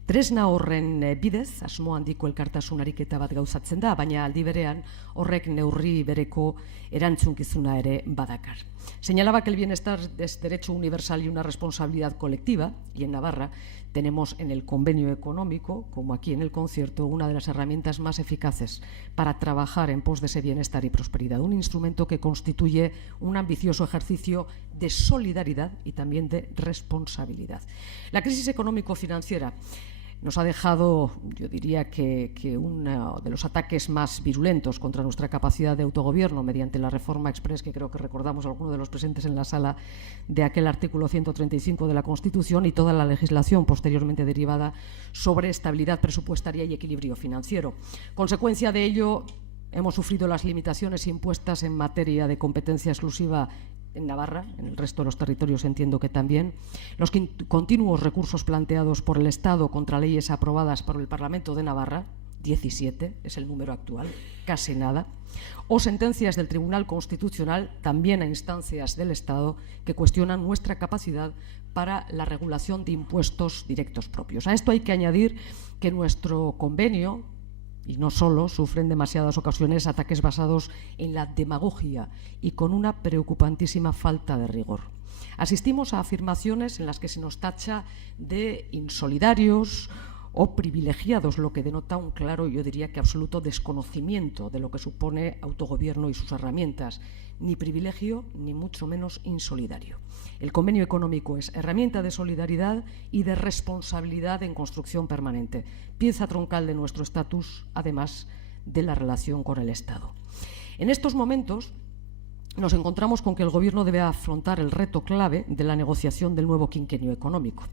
Tresna horren bidez, asmo handiko elkartasun ariketa bat gauzatzen da, baina aldi berean horrek neurri bereko erantzunkizuna ere badakar. Señalaba que el bienestar es derecho universal y una responsabilidad colectiva, y en Navarra tenemos en el convenio económico, como aquí en el concierto, una de las herramientas más eficaces para trabajar en pos de ese bienestar y prosperidad, un instrumento que constituye un ambicioso ejercicio de solidaridad y también de responsabilidad. La crisis económico-financiera nos ha dejado, yo diría que uno de los ataques más virulentos contra nuestra capacidad de autogobierno mediante la reforma express, que creo que recordamos algunos de los presentes en la sala, de aquel artículo 135 de la Constitución y toda la legislación posteriormente derivada sobre estabilidad presupuestaria y equilibrio financiero. Consecuencia de ello, hemos sufrido las limitaciones impuestas en materia de competencia exclusiva en Navarra, en el resto de los territorios entiendo que también, los continuos recursos planteados por el Estado contra leyes aprobadas por el Parlamento de Navarra, 17 es el número actual, casi nada, o sentencias del Tribunal Constitucional, también a instancias del Estado, que cuestionan nuestra capacidad para la regulación de impuestos directos propios. A esto hay que añadir que nuestro convenio, y no solo, sufre en demasiadas ocasiones ataques basados en la demagogia y con una preocupantísima falta de rigor. Asistimos a afirmaciones en las que se nos tacha de insolidarios o privilegiados, lo que denota un claro, yo diría que absoluto desconocimiento de lo que supone autogobierno y sus herramientas, ni privilegio ni mucho menos insolidario. El convenio económico es herramienta de solidaridad y de responsabilidad en construcción permanente, pieza troncal de nuestro estatus, además de la relación con el Estado. En estos momentos nos encontramos con que el Gobierno debe afrontar el reto clave de la negociación del nuevo quinquenio económico.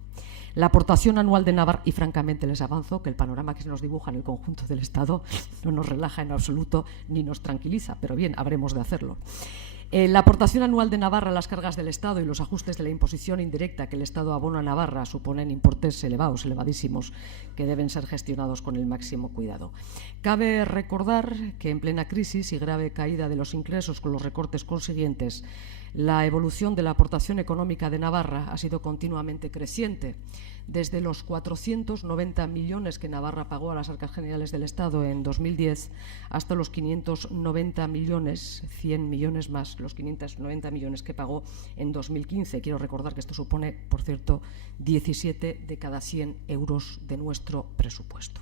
La aportación anual de Navarra, y francamente les avanzo que el panorama que se nos dibuja en el conjunto del Estado no nos relaja en absoluto ni nos tranquiliza, pero bien, habremos de hacerlo. La aportación anual de Navarra a las cargas del Estado y los ajustes de la imposición indirecta que el Estado abona a Navarra suponen importes elevados, elevadísimos, que deben ser gestionados con el máximo cuidado. Cabe recordar que en plena crisis y grave caída de los ingresos con los recortes consiguientes, la evolución de la aportación económica de Navarra ha sido continuamente creciente, desde los 490 millones que Navarra pagó a las arcas generales del Estado en 2010 hasta los 590 millones, 100 millones más, los 590 millones que pagó en 2015. Quiero recordar que esto supone, por cierto, 17 de cada 100 euros de nuestro presupuesto.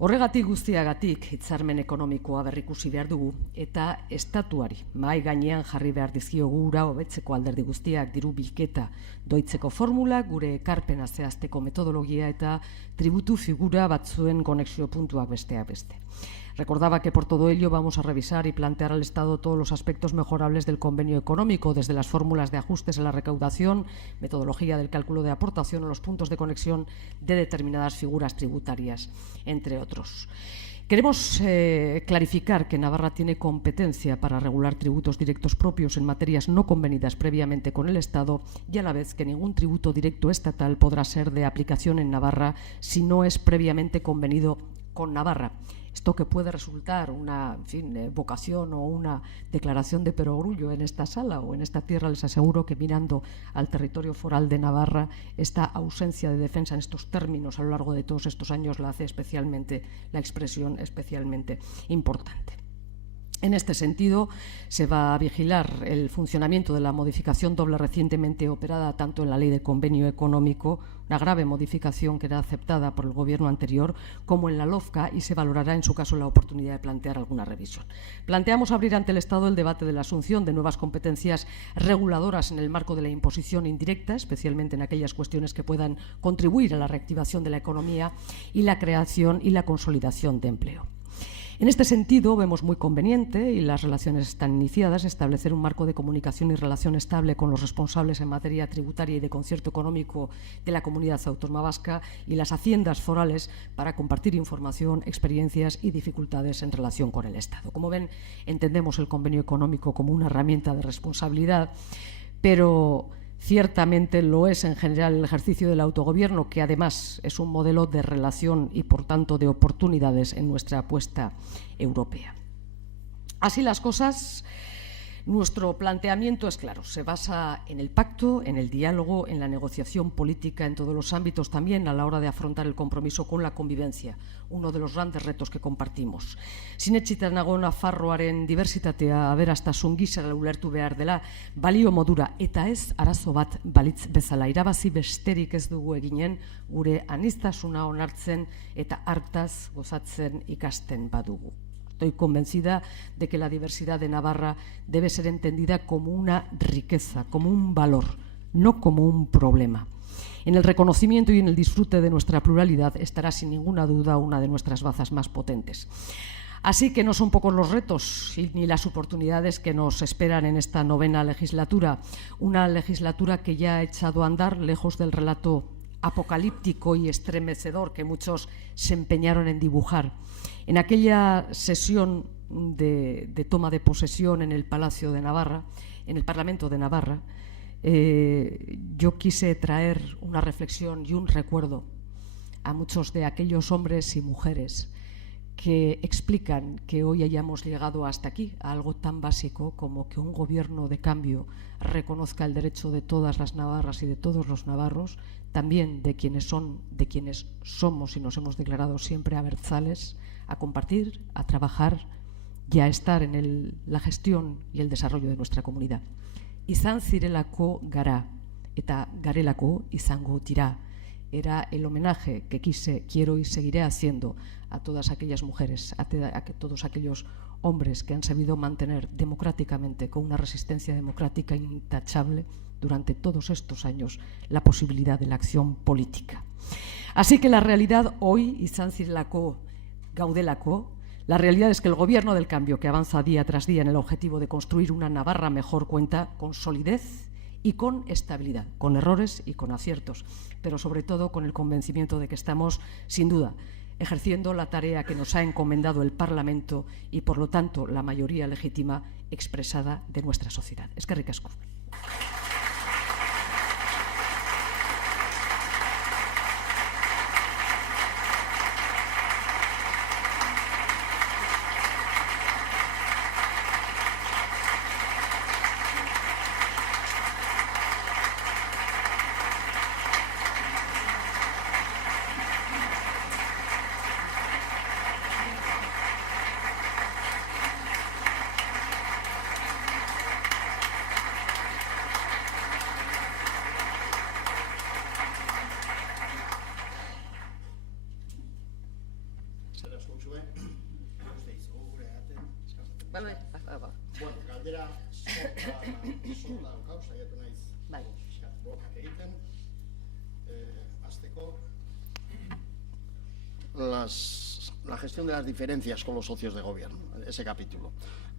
Horregatik guztiagatik hitzarmen ekonomikoa berrikusi behar dugu eta estatuari mahai gainean jarri behar dizkiogu hura hobetzeko alderdi guztiak, diru bilketa doitzeko formula, gure ekarpena zehazteko metodologia eta tributu figura batzuen konexio puntuak besteak beste. Recordaba que por todo ello vamos a revisar y plantear al Estado todos los aspectos mejorables del convenio económico, desde las fórmulas de ajustes a la recaudación, metodología del cálculo de aportación o los puntos de conexión de determinadas figuras tributarias, entre otros. Queremos clarificar que Navarra tiene competencia para regular tributos directos propios en materias no convenidas previamente con el Estado y a la vez que ningún tributo directo estatal podrá ser de aplicación en Navarra si no es previamente convenido con Navarra. Esto que puede resultar una vocación o una declaración de perogrullo en esta sala o en esta tierra, les aseguro que mirando al territorio foral de Navarra, esta ausencia de defensa en estos términos a lo largo de todos estos años la hace especialmente, la expresión especialmente importante. En este sentido, se va a vigilar el funcionamiento de la modificación doble recientemente operada tanto en la Ley de Convenio Económico, una grave modificación que era aceptada por el Gobierno anterior, como en la LOFCA, y se valorará en su caso la oportunidad de plantear alguna revisión. Planteamos abrir ante el Estado el debate de la asunción de nuevas competencias reguladoras en el marco de la imposición indirecta, especialmente en aquellas cuestiones que puedan contribuir a la reactivación de la economía y la creación y la consolidación de empleo. En este sentido, vemos muy conveniente, y las relaciones están iniciadas, establecer un marco de comunicación y relación estable con los responsables en materia tributaria y de concierto económico de la Comunidad Autónoma Vasca y las haciendas forales para compartir información, experiencias y dificultades en relación con el Estado. Como ven, entendemos el convenio económico como una herramienta de responsabilidad, pero ciertamente lo es en general el ejercicio del autogobierno, que además es un modelo de relación y, por tanto, de oportunidades en nuestra apuesta europea. Así las cosas, nuestro planteamiento es claro, se basa en el pacto, en el diálogo, en la negociación política en todos los ámbitos, también a la hora de afrontar el compromiso con la convivencia, uno de los grandes retos que compartimos. Sinetxitan nago Nafarroaren diversitatea aberastasun gisa ulertu behar dela, balio modura eta ez arazo bat balitz bezala. Irabazi besterik ez dugu eginen, gure aniztasuna onartzen eta hartaz gozatzen ikasten badugu. Estoy convencida de que la diversidad de Navarra debe ser entendida como una riqueza, como un valor, no como un problema. En el reconocimiento y en el disfrute de nuestra pluralidad estará sin ninguna duda una de nuestras bazas más potentes. Así que no son pocos los retos ni las oportunidades que nos esperan en esta novena legislatura, una legislatura que ya ha echado a andar lejos del relato apocalíptico y estremecedor que muchos se empeñaron en dibujar. En aquella sesión de toma de posesión en el Palacio de Navarra, en el Parlamento de Navarra, yo quise traer una reflexión y un recuerdo a muchos de aquellos hombres y mujeres que explican que hoy hayamos llegado hasta aquí, a algo tan básico como que un gobierno de cambio reconozca el derecho de todas las navarras y de todos los navarros, también de quienes somos y nos hemos declarado siempre abertzales, a compartir, a trabajar y a estar en la gestión y el desarrollo de nuestra comunidad. Izan zirelako gara eta garelako izango dira. Era el homenaje que quiero y seguiré haciendo a todas aquellas mujeres, a todos aquellos hombres que han sabido mantener democráticamente, con una resistencia democrática intachable, durante todos estos años, la posibilidad de la acción política. Así que la realidad hoy, izan zirelako gaudelako, la realidad es que el gobierno del cambio, que avanza día tras día en el objetivo de construir una Navarra mejor, cuenta con solidez y con estabilidad, con errores y con aciertos, pero sobre todo con el convencimiento de que estamos, sin duda, ejerciendo la tarea que nos ha encomendado el Parlamento y, por lo tanto, la mayoría legítima expresada de nuestra sociedad. Eskerrik asko. Bai. Bueno, galdera sorta daukau, saiatu naiz bokak egiten. Hasteko, la gestión de las diferencias con los socios de gobierno, ese capítulo.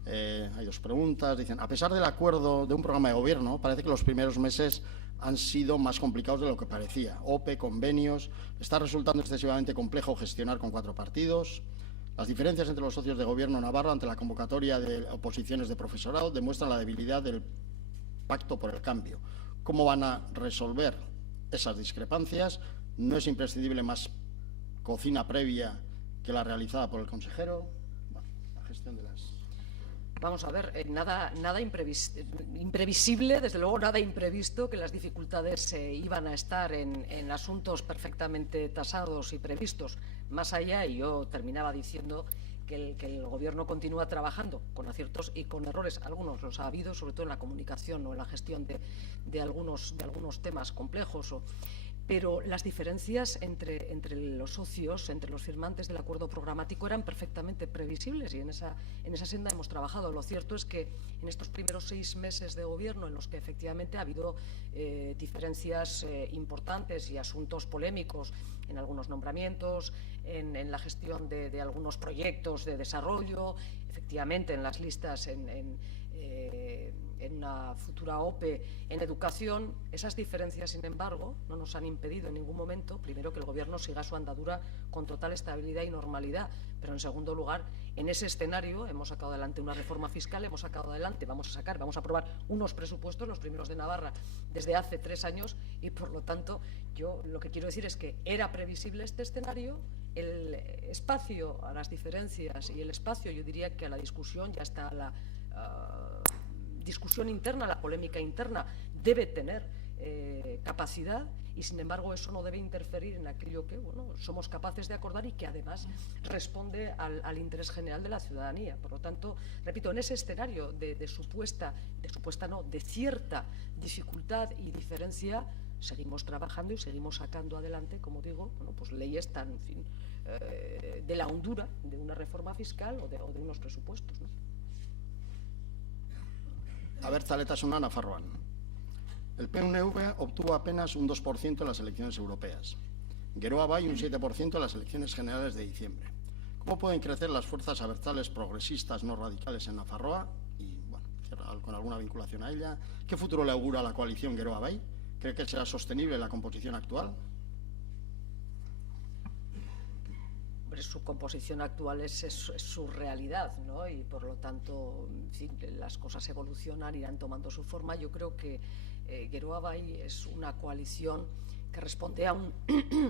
Hay dos preguntas, dicen, a pesar del acuerdo de un programa de gobierno, parece que los primeros meses han sido más complicados de lo que parecía. OPE, convenios, está resultando excesivamente complejo gestionar con 4 partidos. Las diferencias entre los socios de gobierno navarro ante la convocatoria de oposiciones de profesorado demuestran la debilidad del pacto por el cambio. ¿Cómo van a resolver esas discrepancias? ¿No es imprescindible más cocina previa que la realizada por el consejero? Bueno, la gestión de las... Vamos a ver, nada imprevisible, desde luego nada imprevisto, que las dificultades iban a estar en asuntos perfectamente tasados y previstos. Más allá, y yo terminaba diciendo que el Gobierno continúa trabajando con aciertos y con errores. Algunos los ha habido, sobre todo en la comunicación o en la gestión de algunos temas complejos. Pero las diferencias entre los socios, entre los firmantes del acuerdo programático eran perfectamente previsibles y en esa senda hemos trabajado. Lo cierto es que en estos primeros 6 meses de gobierno, en los que efectivamente ha habido diferencias importantes y asuntos polémicos en algunos nombramientos, en la gestión de algunos proyectos de desarrollo, efectivamente en las listas en una futura OPE en educación, esas diferencias, sin embargo, no nos han impedido en ningún momento, primero, que el Gobierno siga su andadura con total estabilidad y normalidad, pero en segundo lugar, en ese escenario hemos sacado adelante una reforma fiscal, vamos a aprobar unos presupuestos, los primeros de Navarra, desde hace 3 años y, por lo tanto, yo lo que quiero decir es que era previsible este escenario. El espacio a las diferencias y el espacio, yo diría que a la discusión, ya está la discusión interna, la polémica interna debe tener capacidad y, sin embargo, eso no debe interferir en aquello que somos capaces de acordar y que además responde al interés general de la ciudadanía. Por lo tanto, repito, en ese escenario de cierta dificultad y diferencia, seguimos trabajando y seguimos sacando adelante, como digo, pues leyes tan, en fin, de la hondura de una reforma fiscal o de unos presupuestos, ¿no? Abertzaletasuna Nafarroan. El PNV obtuvo apenas un 2% en las elecciones europeas. Geroa Bai un 7% en las elecciones generales de diciembre. ¿Cómo pueden crecer las fuerzas abertzales progresistas no radicales en Nafarroa? Y, bueno, con alguna vinculación a ella. ¿Qué futuro le augura a la coalición Geroa Bai? ¿Cree que será sostenible la composición actual? Su composición actual es su realidad, ¿no? Y por lo tanto, en fin, las cosas evolucionan, irán tomando su forma. Yo creo que Geroa Bai es una coalición que responde a un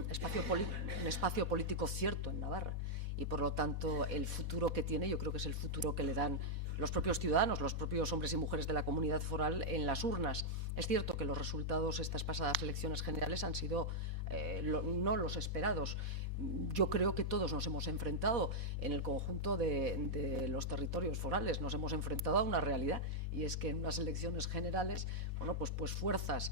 espacio político cierto en Navarra y por lo tanto el futuro que tiene, yo creo que es el futuro que le dan los propios ciudadanos, los propios hombres y mujeres de la comunidad foral en las urnas. Es cierto que los resultados de estas pasadas elecciones generales han sido no los esperados. Yo creo que todos nos hemos enfrentado en el conjunto de los territorios forales, nos hemos enfrentado a una realidad y es que en unas elecciones generales, pues fuerzas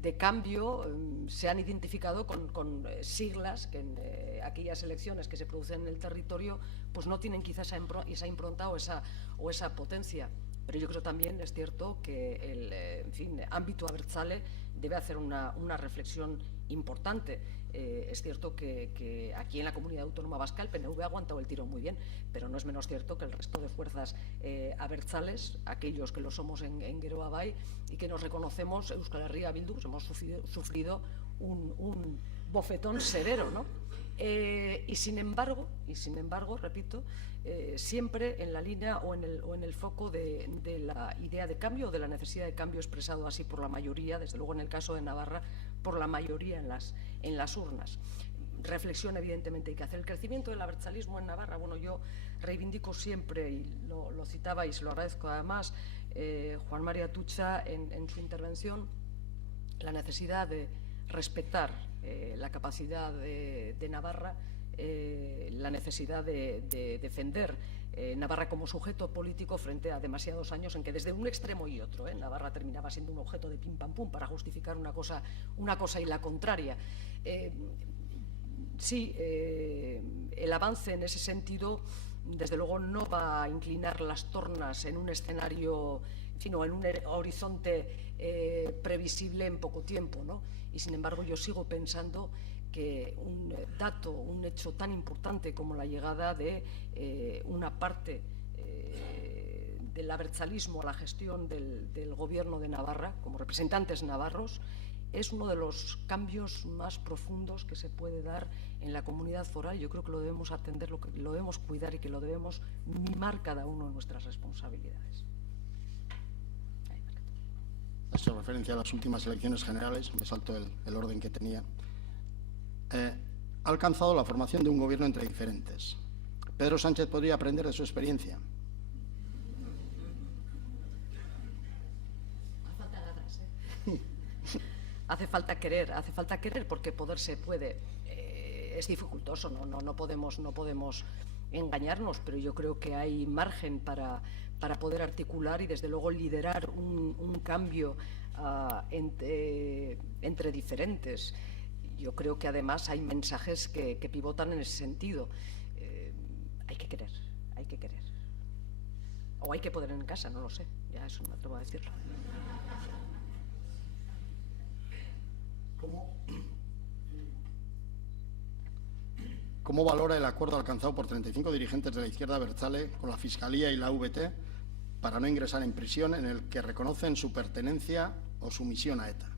de cambio se han identificado con siglas que en aquellas elecciones que se producen en el territorio pues no tienen quizás esa impronta o esa potencia. Pero yo creo también, es cierto, que el ámbito abertzale debe hacer una reflexión importante. Es cierto que aquí en la comunidad autónoma vasca el PNV ha aguantado el tirón muy bien, pero no es menos cierto que el resto de fuerzas abertzales, aquellos que lo somos en Geroa Bai y que nos reconocemos, Euskal Herria Bildu, pues hemos sufrido un bofetón severo, ¿no? Y sin embargo, repito, siempre en la línea o en el foco de la idea de cambio o de la necesidad de cambio expresado así por la mayoría, desde luego en el caso de Navarra, por la mayoría en las urnas. Reflexión, evidentemente, hay que hacer. El crecimiento del abertzalismo en Navarra, bueno, yo reivindico siempre, y lo citaba y se lo agradezco además, Juan María Atutxa en su intervención, la necesidad de respetar la capacidad de Navarra, la necesidad de defender Navarra como sujeto político frente a demasiados años en que desde un extremo y otro, Navarra terminaba siendo un objeto de pim pam pum para justificar una cosa y la contraria. Sí, el avance en ese sentido, desde luego, no va a inclinar las tornas en un escenario, en fin, o en un horizonte previsible en poco tiempo, ¿no? Y sin embargo yo sigo pensando que un dato, un hecho tan importante como la llegada de una parte del abertzalismo a la gestión del gobierno de Navarra, como representantes navarros, es uno de los cambios más profundos que se puede dar en la comunidad foral. Yo creo que lo debemos atender, lo debemos cuidar y que lo debemos mimar cada uno en nuestras responsabilidades. Ha hecho referencia a las últimas elecciones generales, me salto el orden que tenía. Ha alcanzado la formación de un gobierno entre diferentes. Pedro Sánchez podría aprender de su experiencia. Hace falta querer porque poder se puede. Es dificultoso, no podemos engañarnos, pero yo creo que hay margen para poder articular y desde luego liderar un cambio entre diferentes. Yo creo que además hay mensajes que pivotan en ese sentido. Hay que querer. O hay que poder en casa, no lo sé, ya eso no me atrevo a decirlo. ¿Cómo valora el acuerdo alcanzado por 35 dirigentes de la izquierda abertzale con la Fiscalía y la VT para no ingresar en prisión, en el que reconocen su pertenencia o sumisión a ETA?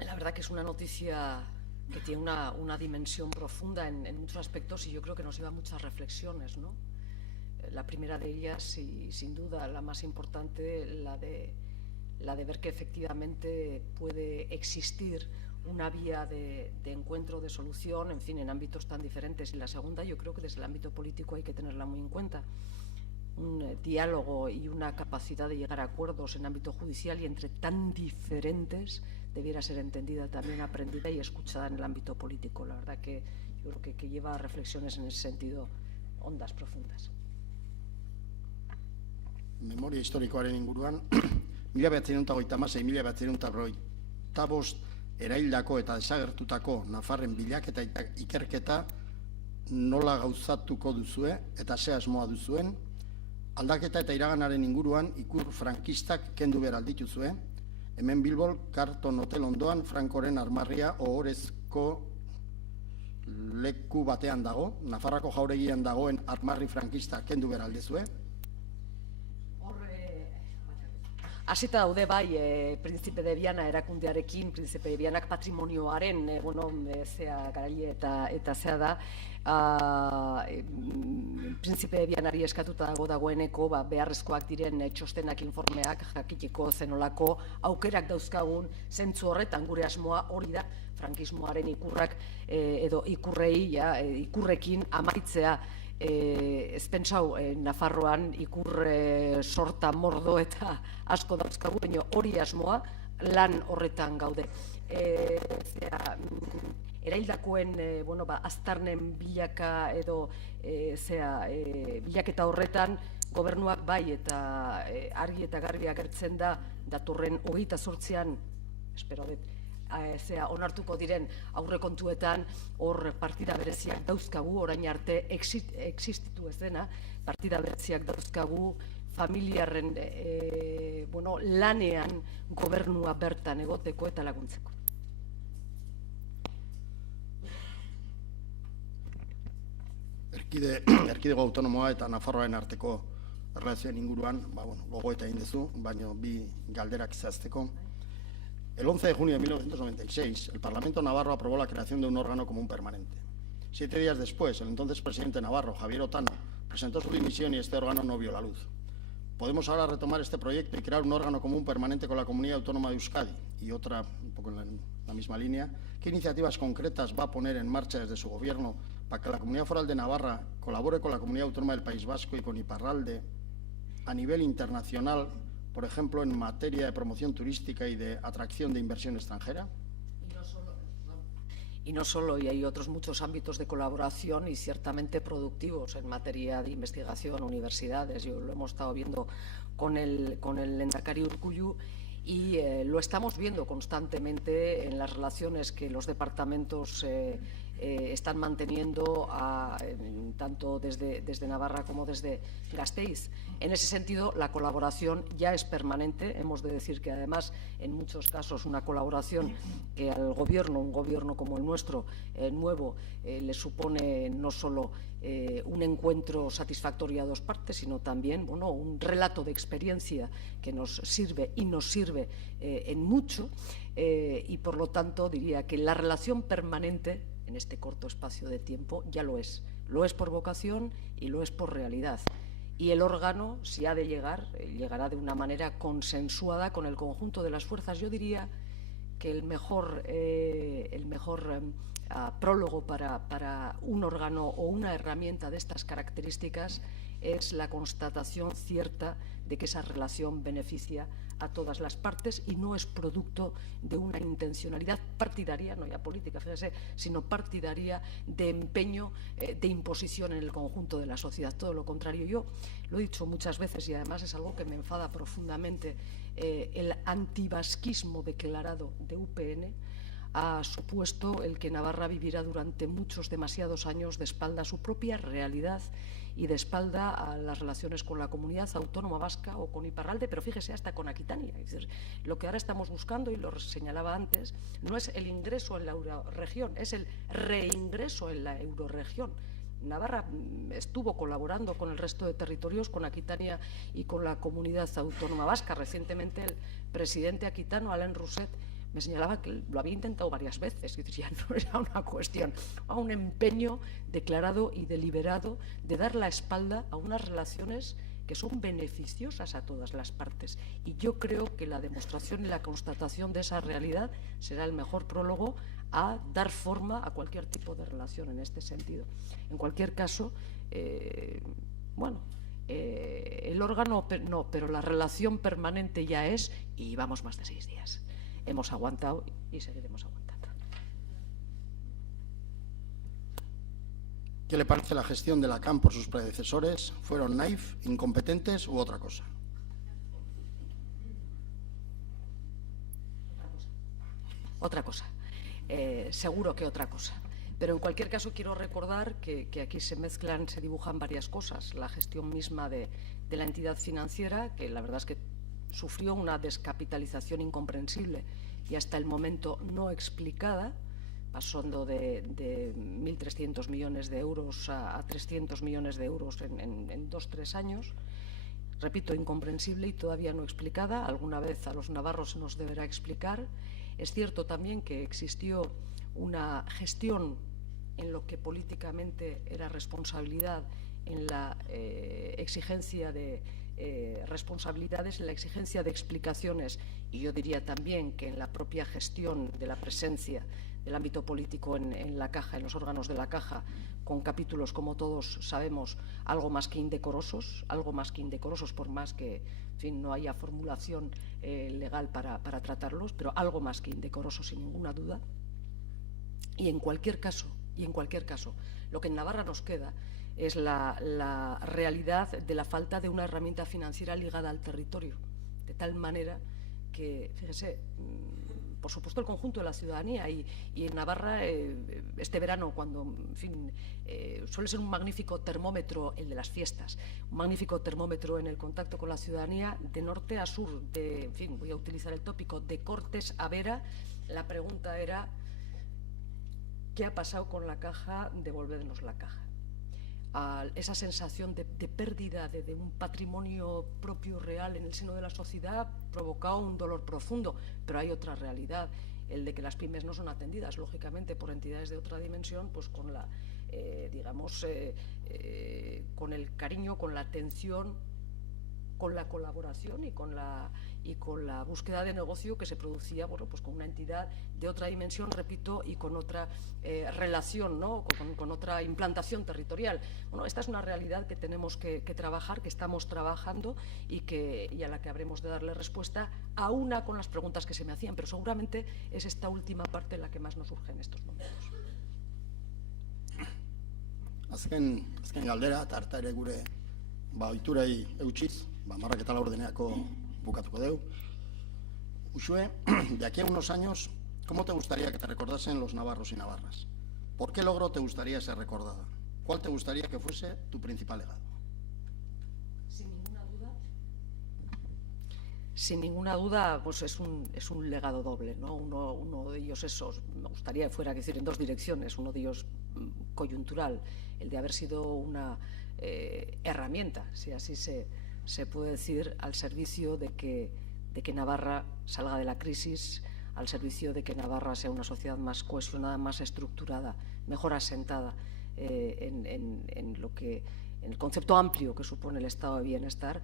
La verdad que es una noticia que tiene una dimensión profunda en muchos aspectos y yo creo que nos lleva a muchas reflexiones, ¿no? La primera de ellas, y sin duda la más importante, la de ver que efectivamente puede existir una vía de encuentro, de solución, en fin, en ámbitos tan diferentes. Y la segunda, yo creo que desde el ámbito político hay que tenerla muy en cuenta. Un diálogo y una capacidad de llegar a acuerdos en ámbito judicial y entre tan diferentes debiera ser entendida también, aprendida y escuchada en el ámbito político. La verdad que yo creo que lleva a reflexiones en ese sentido hondas, profundas. Memoria historikoaren inguruan, 1936-1945 eraildako eta desagertutako Nafarren bilaketa eta ikerketa nola gauzatuko duzue eta ze asmoa duzuen, aldaketa eta iraganaren inguruan ikur frankistak kendu behar aldituzue, hemen Bilbon karton hotel ondoan Frankoren armarria ohorezko leku batean dago, Nafarrako jauregian dagoen armarri frankista kendu behar aldezue. Hasita daude bai, Príncipe de Viana erakundearekin, Príncipe de Vianak patrimonioaren, garaile eta zea da, Príncipe de Vianari eskatuta dagoeneko beharrezkoak diren txostenak, informeak, jakiteko zenolako aukerak dauzkagun, zentzu horretan gure asmoa hori da, frankismoaren ikurrak edo ikurrekin amaitzea. Ez pentsau, Nafarroan ikur sorta, mordo eta asko dauzkagu, baina hori asmoa lan horretan gaude. Eraildakoen aztarnen bilaka edo bilaketa horretan gobernuak bai eta argi eta garbi agertzen da datorren 28an, espero dut, onartuko diren aurrekontuetan hor partida bereziak dauzkagu, orain arte existitu ez dena, partida bereziak dauzkagu familiarren lanean gobernua bertan egoteko eta laguntzeko. Erkidego autonomoa eta Nafarroaren arteko erlazioen inguruan, gogoeta egin duzu, baina bi galderak zehazteko. El 11 de junio de 1996, el Parlamento Navarro aprobó la creación de un órgano común permanente. 7 días después, el entonces presidente navarro, Javier Otano, presentó su dimisión y este órgano no vio la luz. ¿Podemos ahora retomar este proyecto y crear un órgano común permanente con la Comunidad Autónoma de Euskadi? Y otra, un poco en la misma línea, ¿qué iniciativas concretas va a poner en marcha desde su gobierno para que la Comunidad Foral de Navarra colabore con la Comunidad Autónoma del País Vasco y con Iparralde a nivel internacional, por ejemplo, en materia de promoción turística y de atracción de inversión extranjera? Y no solo, y hay otros muchos ámbitos de colaboración y ciertamente productivos en materia de investigación, universidades. Yo lo hemos estado viendo con el Lehendakari Urkullu y lo estamos viendo constantemente en las relaciones que los departamentos están manteniendo tanto desde Navarra como desde Gasteiz. En ese sentido, la colaboración ya es permanente. Hemos de decir que, además, en muchos casos, una colaboración que al gobierno, un gobierno como el nuestro, nuevo, le supone no solo un encuentro satisfactorio a dos partes, sino también un relato de experiencia que nos sirve y nos sirve en mucho, y por lo tanto diría que la relación permanente en este corto espacio de tiempo ya lo es por vocación y lo es por realidad. Y el órgano, si ha de llegar, llegará de una manera consensuada con el conjunto de las fuerzas. Yo diría que el mejor prólogo para un órgano o una herramienta de estas características es la constatación cierta de que esa relación beneficia a todas las partes y no es producto de una intencionalidad partidaria, no ya política, fíjese, sino partidaria de empeño, de imposición en el conjunto de la sociedad. Todo lo contrario. Yo lo he dicho muchas veces y además es algo que me enfada profundamente. El antivasquismo declarado de UPN ha supuesto el que Navarra vivirá durante muchos, demasiados años de espalda a su propia realidad y de espalda a las relaciones con la comunidad autónoma vasca o con Iparralde, pero fíjese, hasta con Aquitania. Es decir, lo que ahora estamos buscando, y lo señalaba antes, no es el ingreso en la eurorregión, es el reingreso en la eurorregión. Navarra estuvo colaborando con el resto de territorios, con Aquitania y con la comunidad autónoma vasca. Recientemente el presidente aquitano, Alain Rousset, me señalaba que lo había intentado varias veces, y ya no era una cuestión, a un empeño declarado y deliberado de dar la espalda a unas relaciones que son beneficiosas a todas las partes. Y yo creo que la demostración y la constatación de esa realidad será el mejor prólogo a dar forma a cualquier tipo de relación en este sentido. En cualquier caso, el órgano no, pero la relación permanente ya es, y vamos más de 6 días. Hemos aguantado y seguiremos aguantando. ¿Qué le parece la gestión de la CAM por sus predecesores? ¿Fueron naif, incompetentes u otra cosa? Otra cosa. Seguro que otra cosa. Pero en cualquier caso quiero recordar que aquí se dibujan varias cosas. La gestión misma de la entidad financiera, que la verdad es que sufrió una descapitalización incomprensible y hasta el momento no explicada, pasando de 1.300 millones de euros a 300 millones de euros en 2-3 años. Repito, incomprensible y todavía no explicada. Alguna vez a los navarros se nos deberá explicar. Es cierto también que existió una gestión en lo que políticamente era responsabilidad, en la exigencia de responsabilidades, en la exigencia de explicaciones, y yo diría también que en la propia gestión de la presencia del ámbito político en la Caja, en los órganos de la Caja, con capítulos, como todos sabemos, algo más que indecorosos, por más que, en fin, no haya formulación legal para tratarlos, pero algo más que indecorosos, sin ninguna duda. Y en cualquier caso, lo que en Navarra nos queda es la realidad de la falta de una herramienta financiera ligada al territorio, de tal manera que, fíjese, por supuesto el conjunto de la ciudadanía y en Navarra este verano, cuando, en fin, suele ser un magnífico termómetro el de las fiestas, un magnífico termómetro en el contacto con la ciudadanía de norte a sur, en fin, voy a utilizar el tópico, de Cortes a Vera. La pregunta era: ¿qué ha pasado con la Caja? Devolvednos la Caja. Esa sensación de pérdida de un patrimonio propio real en el seno de la sociedad provocado un dolor profundo, pero hay otra realidad, el de que las pymes no son atendidas, lógicamente, por entidades de otra dimensión, pues con la, con el cariño, con la atención, con la colaboración y con la búsqueda de negocio que se producía, pues con una entidad de otra dimensión, repito, y con otra relación, ¿no? con otra implantación territorial. Bueno, esta es una realidad que tenemos que trabajar, que estamos trabajando y a la que habremos de darle respuesta, a una con las preguntas que se me hacían, pero seguramente es esta última parte la que más nos surge en estos momentos. Azken galdera, eta harta ere gure ohiturei eutxiz, marraketa laurdeneako bukatuko deu. Uxue, de aquí a unos años, ¿cómo te gustaría que te recordasen los navarros y navarras? ¿Por qué logro te gustaría ser recordada? ¿Cuál te gustaría que fuese tu principal legado? Sin ninguna duda, pues es un legado doble, ¿no? Uno de ellos me gustaría que fuera, en dos direcciones. Uno de ellos coyuntural, el de haber sido una herramienta, si así se puede decir, al servicio de que Navarra salga de la crisis, al servicio de que Navarra sea una sociedad más cohesionada, más estructurada, mejor asentada en el concepto amplio que supone el estado de bienestar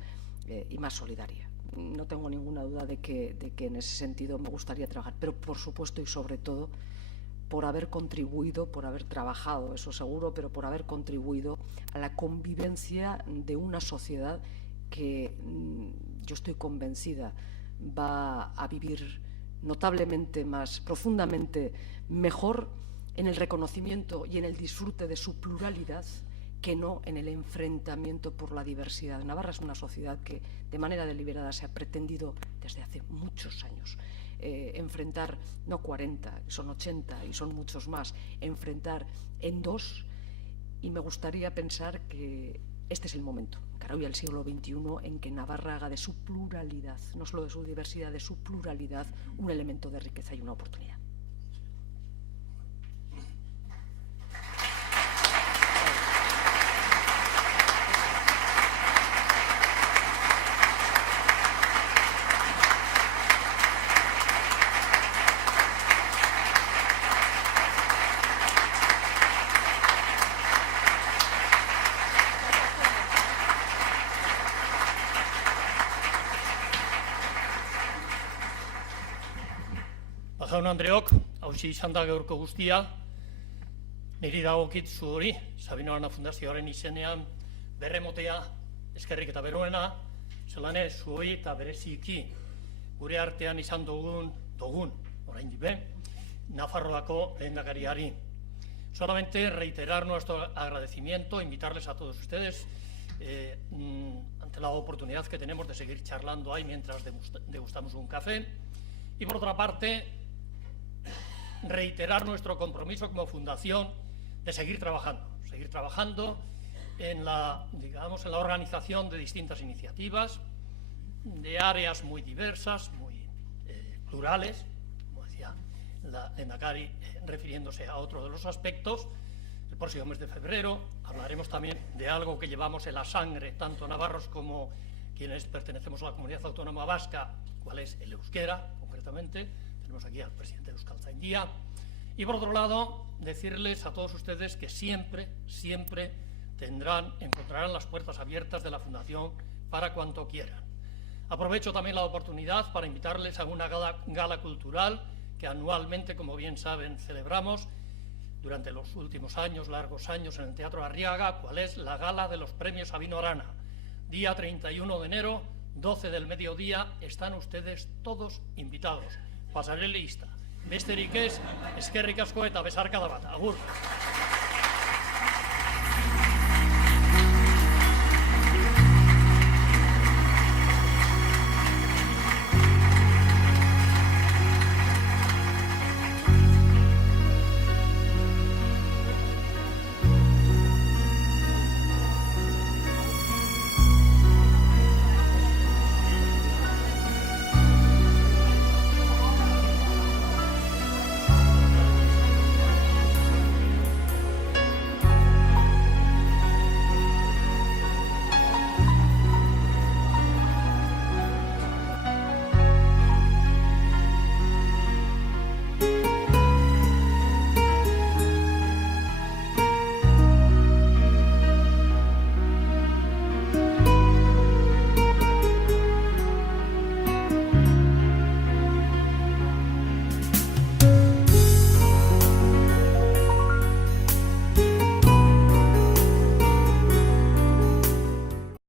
y más solidaria. No tengo ninguna duda de que en ese sentido me gustaría trabajar, pero por supuesto y sobre todo por haber contribuido, por haber trabajado, eso seguro, pero por haber contribuido a la convivencia de una sociedad que yo estoy convencida va a vivir notablemente más, profundamente mejor en el reconocimiento y en el disfrute de su pluralidad que no en el enfrentamiento por la diversidad. Navarra es una sociedad que de manera deliberada se ha pretendido desde hace muchos años enfrentar, no 40, son 80 y son muchos más, enfrentar en dos, y me gustaría pensar que este es el momento, cara hoy al siglo XXI, en que Navarra haga de su pluralidad, no solo de su diversidad, de su pluralidad, un elemento de riqueza y una oportunidad. Jaun Andreok, hausi izan da gaurko guztia, niri dagokit zu hori, Sabino Arana Fundazioaren izenean berremotea, eskerrik eta beroena, zelan ez, zu hori eta bereziki gure artean izan dugun, oraindik be, Nafarroako lehendakariari. Solamente reiterar nuestro agradecimiento, invitarles a todos ustedes ante la oportunidad que tenemos de seguir charlando ahí mientras degustamos un café. Y por otra parte, reiterar nuestro compromiso como fundación de seguir trabajando en la organización de distintas iniciativas, de áreas muy diversas, muy plurales, como decía la Lehendakari, refiriéndose a otro de los aspectos. El próximo mes de febrero hablaremos también de algo que llevamos en la sangre, tanto navarros como quienes pertenecemos a la comunidad autónoma vasca, cuál es el euskera, concretamente. Tenemos aquí al presidente de Euskaltzaindia. Y por otro lado, decirles a todos ustedes que siempre encontrarán las puertas abiertas de la Fundación para cuanto quieran. Aprovecho también la oportunidad para invitarles a una gala cultural que anualmente, como bien saben, celebramos durante los últimos años, largos años, en el Teatro Arriaga, cuál es la gala de los premios Sabino Arana. Día 31 de enero, 12 del mediodía, están ustedes todos invitados. Pasaré lista. Besterik ez, eskerrik asko eta besarkada bat. Agur.